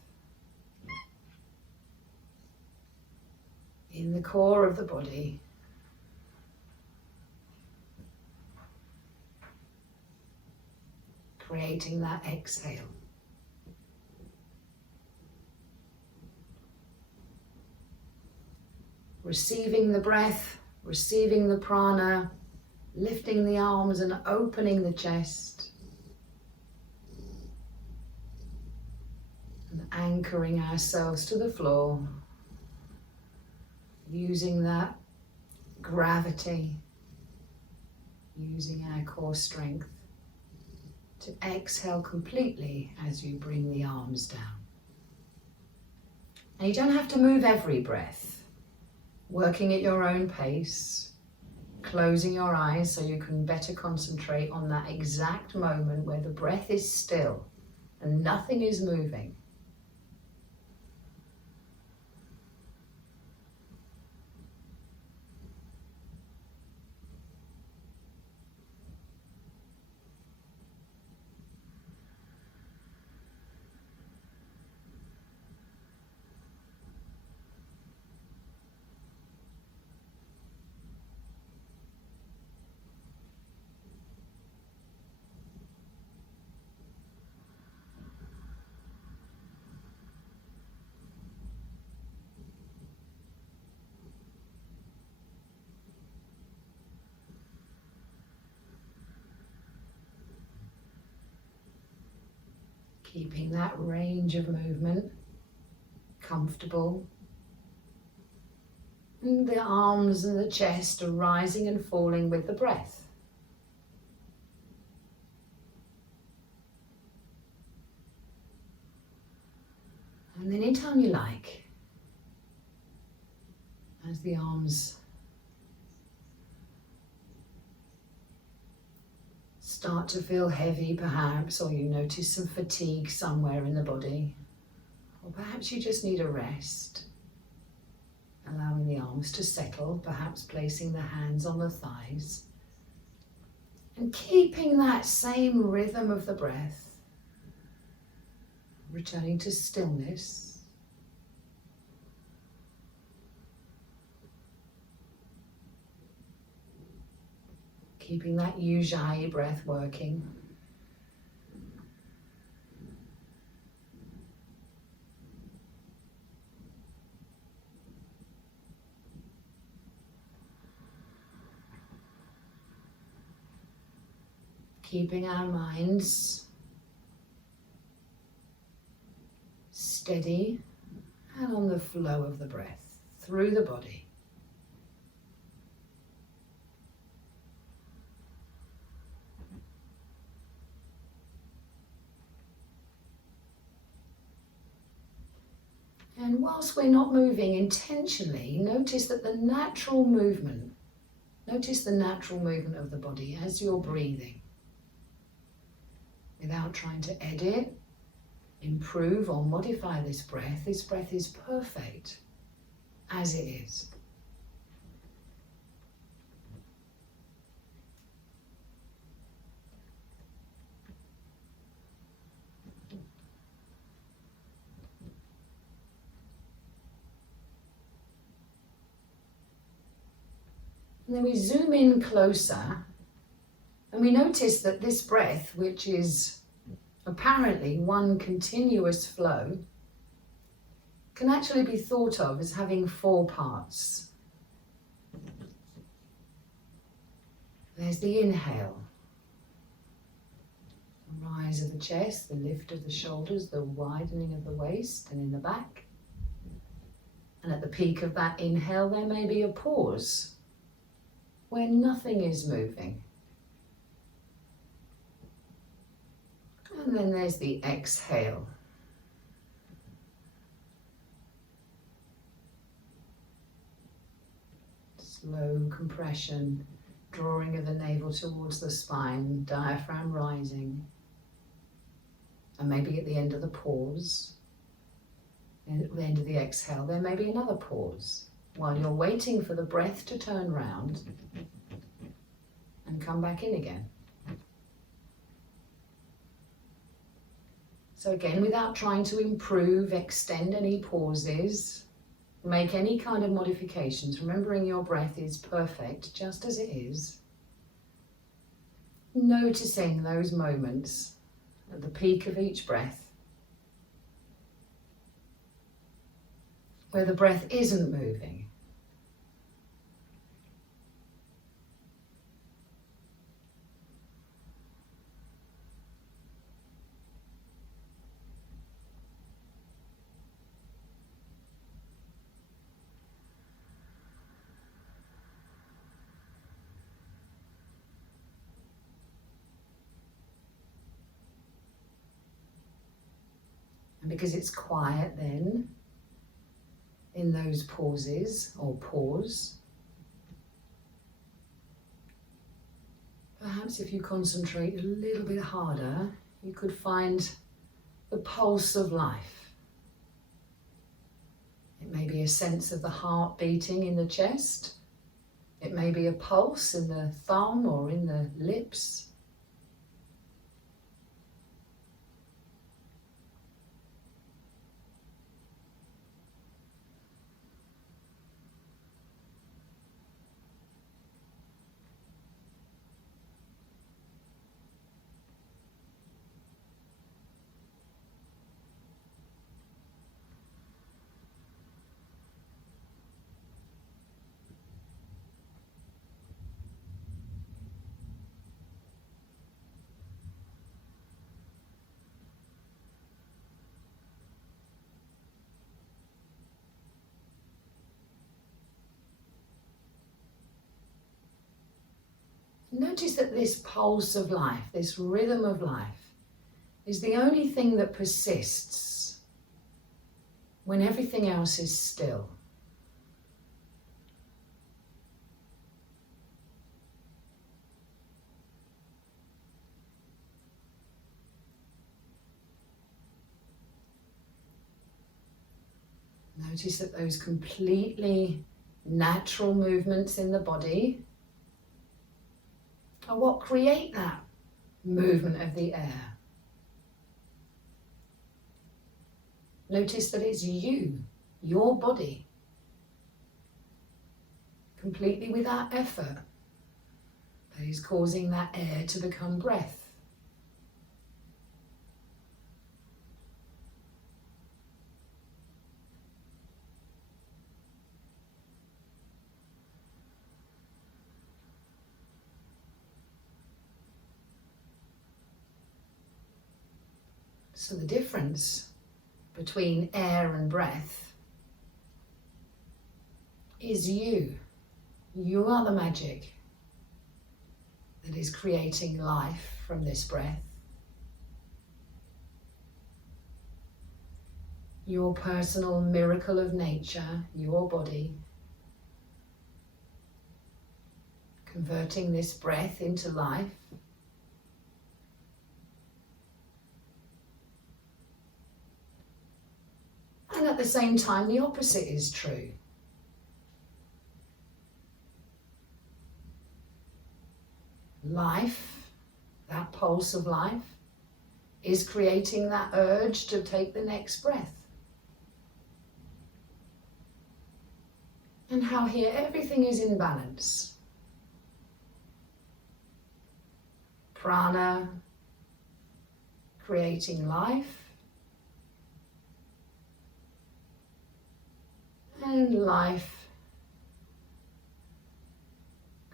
in the core of the body. Creating that exhale. Receiving the breath, receiving the prana, lifting the arms and opening the chest. And anchoring ourselves to the floor, using that gravity, using our core strength to exhale completely as you bring the arms down. And you don't have to move every breath, working at your own pace, closing your eyes so you can better concentrate on that exact moment where the breath is still and nothing is moving. Keeping that range of movement comfortable. And the arms and the chest are rising and falling with the breath. And then anytime you like, as the arms start to feel heavy perhaps, or you notice some fatigue somewhere in the body, or perhaps you just need a rest, allowing the arms to settle, perhaps placing the hands on the thighs, and keeping that same rhythm of the breath, returning to stillness. Keeping that Ujayyi breath working. Keeping our minds steady and on the flow of the breath through the body. And whilst we're not moving intentionally, notice that the natural movement of the body as you're breathing. Without trying to edit, improve or modify this breath is perfect as it is. And then we zoom in closer and we notice that this breath, which is apparently one continuous flow, can actually be thought of as having 4 parts. There's the inhale, the rise of the chest, the lift of the shoulders, the widening of the waist and in the back. And at the peak of that inhale, there may be a pause where nothing is moving. And then there's the exhale. Slow compression, drawing of the navel towards the spine, diaphragm rising. And maybe at the end of the pause, at the end of the exhale, there may be another pause while you're waiting for the breath to turn round and come back in again. So again, without trying to improve, extend any pauses, make any kind of modifications, remembering your breath is perfect just as it is, noticing those moments at the peak of each breath where the breath isn't moving. And because it's quiet then, in those pauses or pause, perhaps if you concentrate a little bit harder, you could find the pulse of life. It may be a sense of the heart beating in the chest. It may be a pulse in the thumb or in the lips. Notice that this pulse of life, this rhythm of life, is the only thing that persists when everything else is still. Notice that those completely natural movements in the body are what create that movement of the air. Notice that it's you, your body, completely without effort, that is causing that air to become breath. So the difference between air and breath is you. You are the magic that is creating life from this breath. Your personal miracle of nature, your body, converting this breath into life. And at the same time, the opposite is true. Life, that pulse of life, is creating that urge to take the next breath. And how here everything is in balance. Prana, creating life. And life,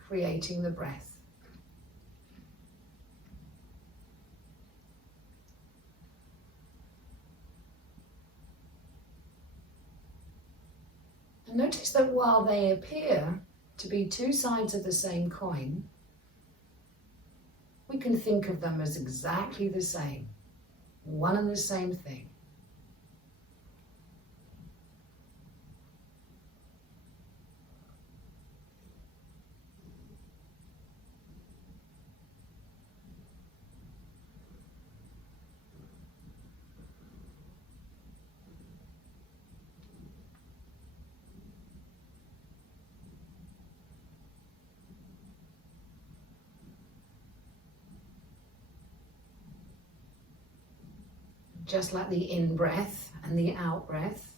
creating the breath. And notice that while they appear to be two sides of the same coin, we can think of them as exactly the same, one and the same thing. Just like the in-breath and the out-breath,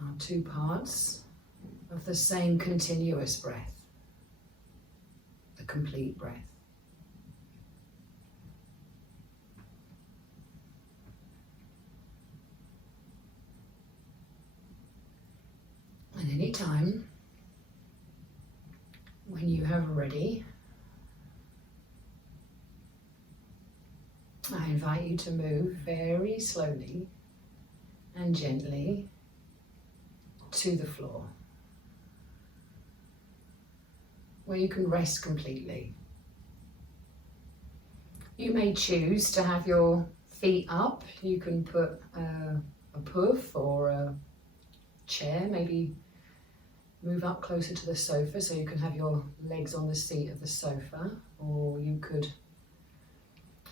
are two parts of the same continuous breath, the complete breath. And any time when you have ready, I invite you to move very slowly and gently to the floor, where you can rest completely. You may choose to have your feet up. You can put a puff or a chair, maybe move up closer to the sofa so you can have your legs on the seat of the sofa, or you could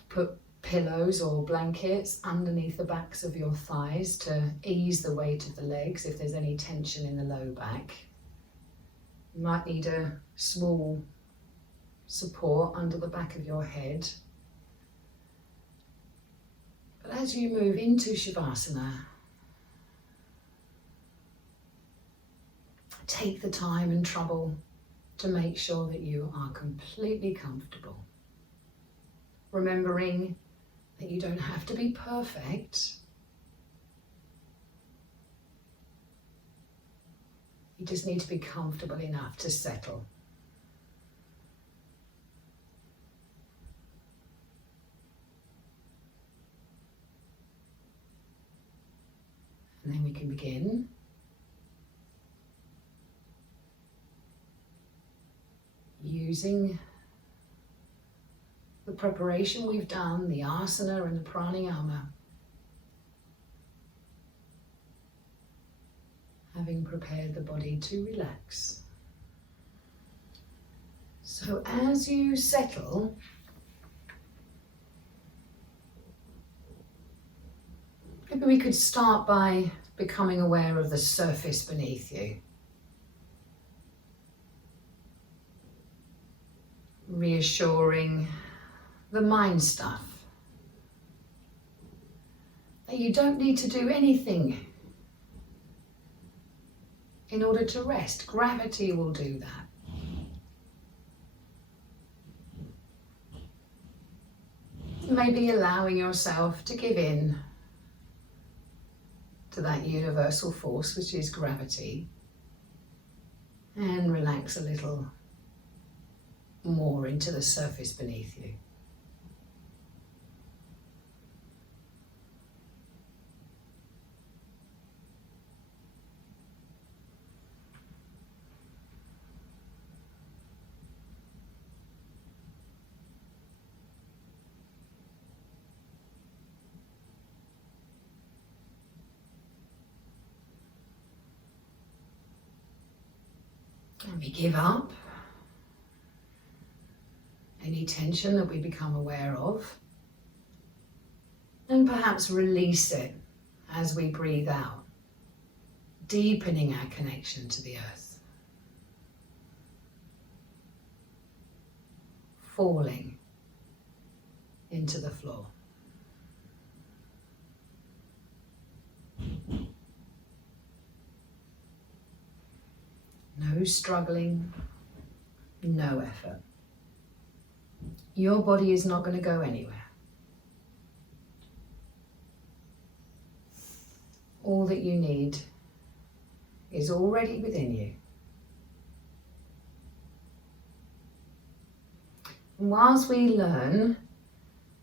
put pillows or blankets underneath the backs of your thighs to ease the weight of the legs if there's any tension in the low back. You might need a small support under the back of your head. But as you move into Shavasana, take the time and trouble to make sure that you are completely comfortable. Remembering that you don't have to be perfect. You just need to be comfortable enough to settle. And then we can begin. Using the preparation we've done, the asana and the pranayama, having prepared the body to relax. So as you settle, maybe we could start by becoming aware of the surface beneath you. Reassuring the mind stuff, that you don't need to do anything in order to rest. Gravity will do that. Maybe allowing yourself to give in to that universal force, which is gravity, and relax a little more into the surface beneath you. And we give up any tension that we become aware of, and perhaps release it as we breathe out, deepening our connection to the earth, falling into the floor. No struggling, no effort. Your body is not going to go anywhere. All that you need is already within you. And whilst we learn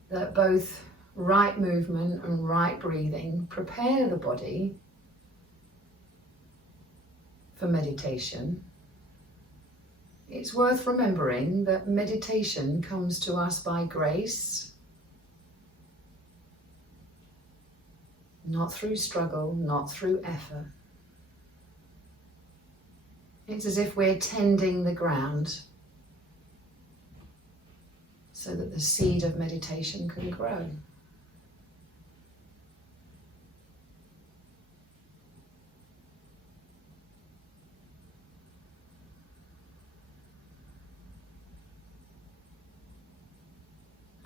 that both right movement and right breathing prepare the body for meditation, it's worth remembering that meditation comes to us by grace, not through struggle, not through effort. It's as if we're tending the ground so that the seed of meditation can grow.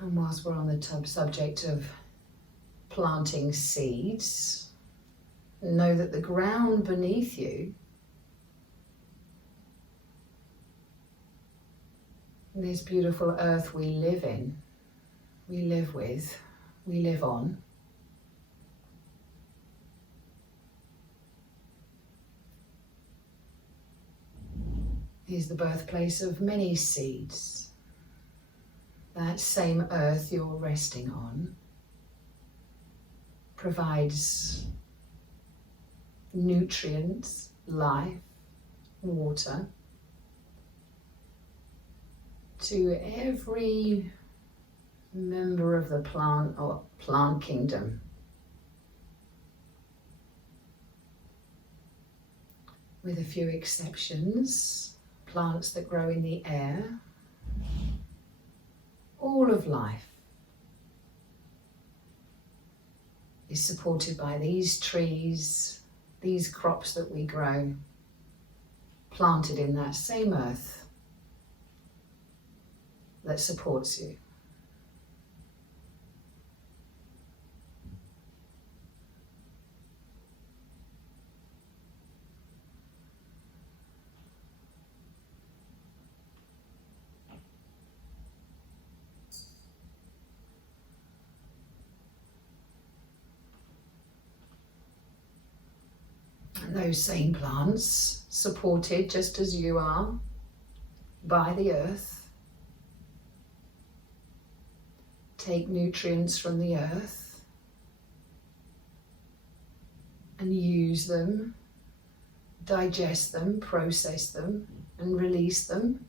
And whilst we're on the subject of planting seeds, know that the ground beneath you, this beautiful earth we live in, we live with, we live on, is the birthplace of many seeds. That same earth you're resting on provides nutrients, life, water to every member of the plant or plant kingdom. With a few exceptions, plants that grow in the air, all of life is supported by these trees, these crops that we grow, planted in that same earth that supports you. And those same plants, supported just as you are by the earth, take nutrients from the earth and use them, digest them, process them, and release them.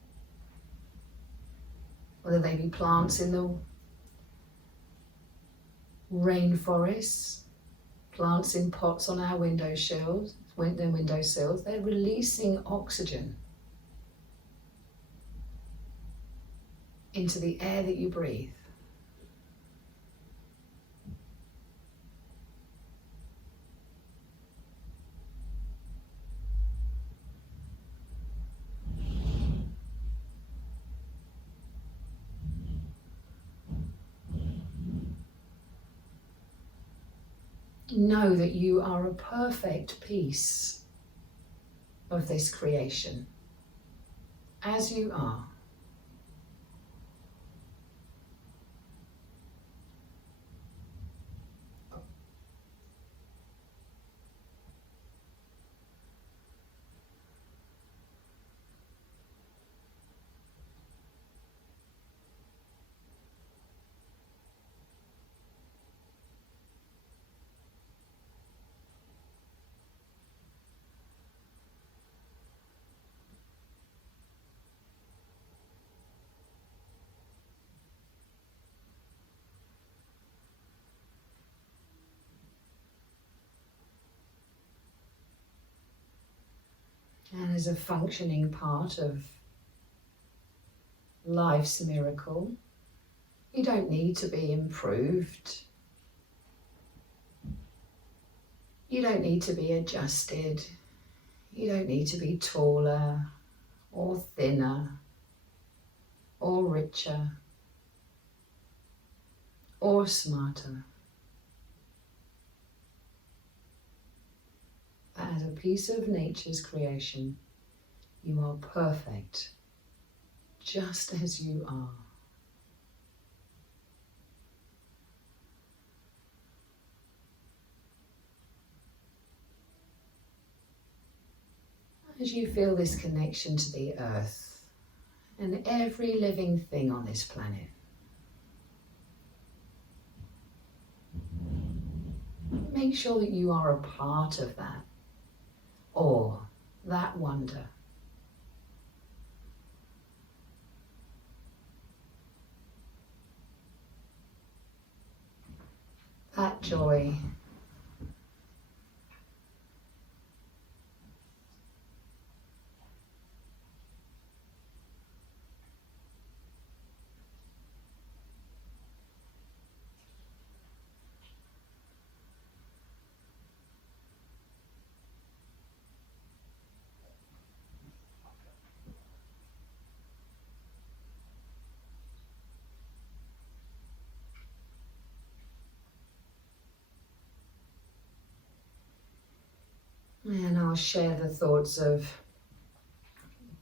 Whether they be plants in the rainforest, plants in pots on our windowsills, they're releasing oxygen into the air that you breathe. Know that you are a perfect piece of this creation, as you are. And as a functioning part of life's miracle, you don't need to be improved. You don't need to be adjusted. You don't need to be taller or thinner or richer or smarter. As a piece of nature's creation, you are perfect, just as you are. As you feel this connection to the earth and every living thing on this planet, make sure that you are a part of that, or that wonder. That joy. And I'll share the thoughts of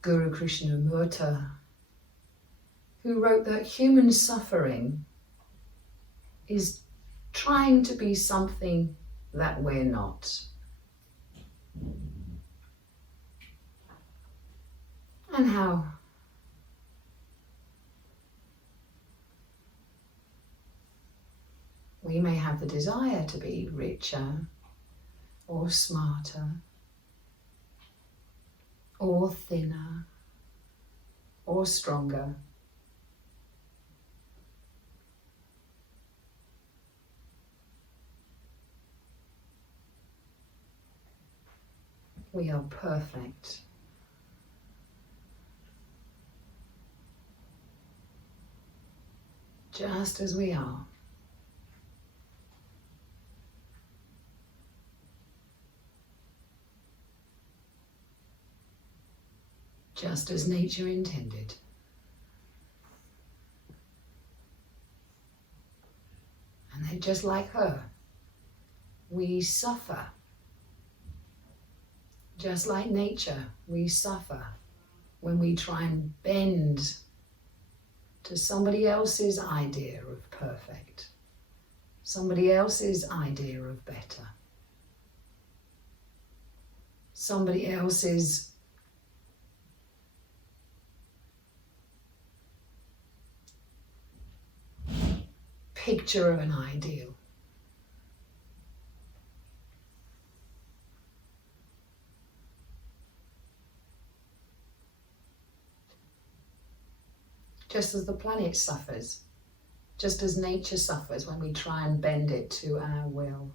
Guru Krishnamurti, who wrote that human suffering is trying to be something that we're not. And how we may have the desire to be richer or smarter or thinner or stronger. We are perfect. Just as we are. Just as nature intended. And they're just like her. We suffer. Just like nature, we suffer when we try and bend to somebody else's idea of perfect, somebody else's idea of better, somebody else's picture of an ideal. Just as the planet suffers, just as nature suffers when we try and bend it to our will.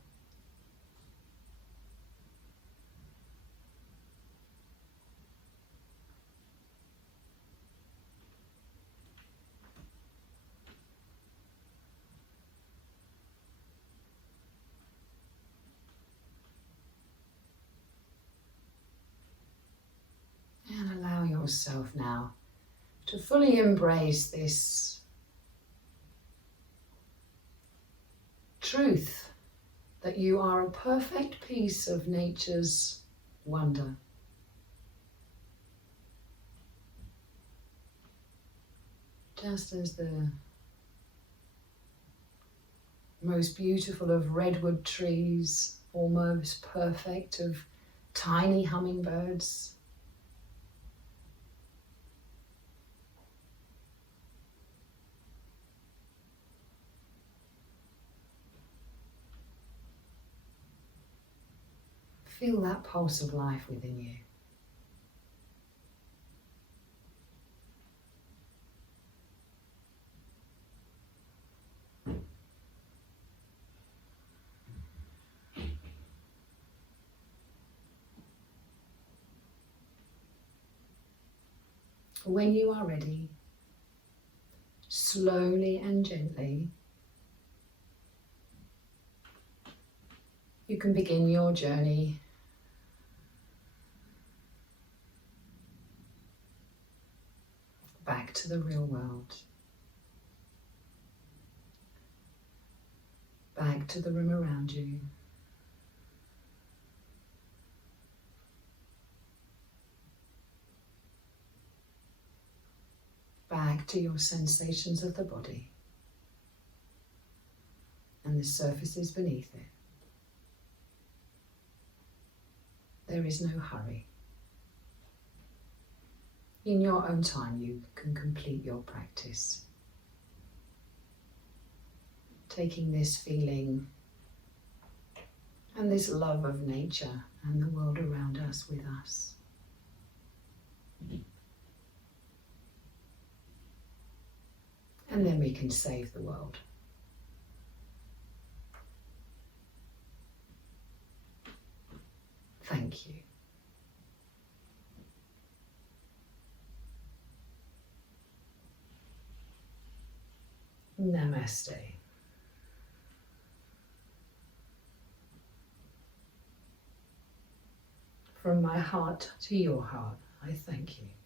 And allow yourself now to fully embrace this truth that you are a perfect piece of nature's wonder. Just as the most beautiful of redwood trees, almost perfect of tiny hummingbirds. Feel that pulse of life within you. When you are ready, slowly and gently, you can begin your journey back to the real world, back to the room around you. Back to your sensations of the body and the surfaces beneath it. There is no hurry. In your own time, you can complete your practice. Taking this feeling and this love of nature and the world around us with us. And then we can save the world. Thank you. Namaste. From my heart to your heart, I thank you.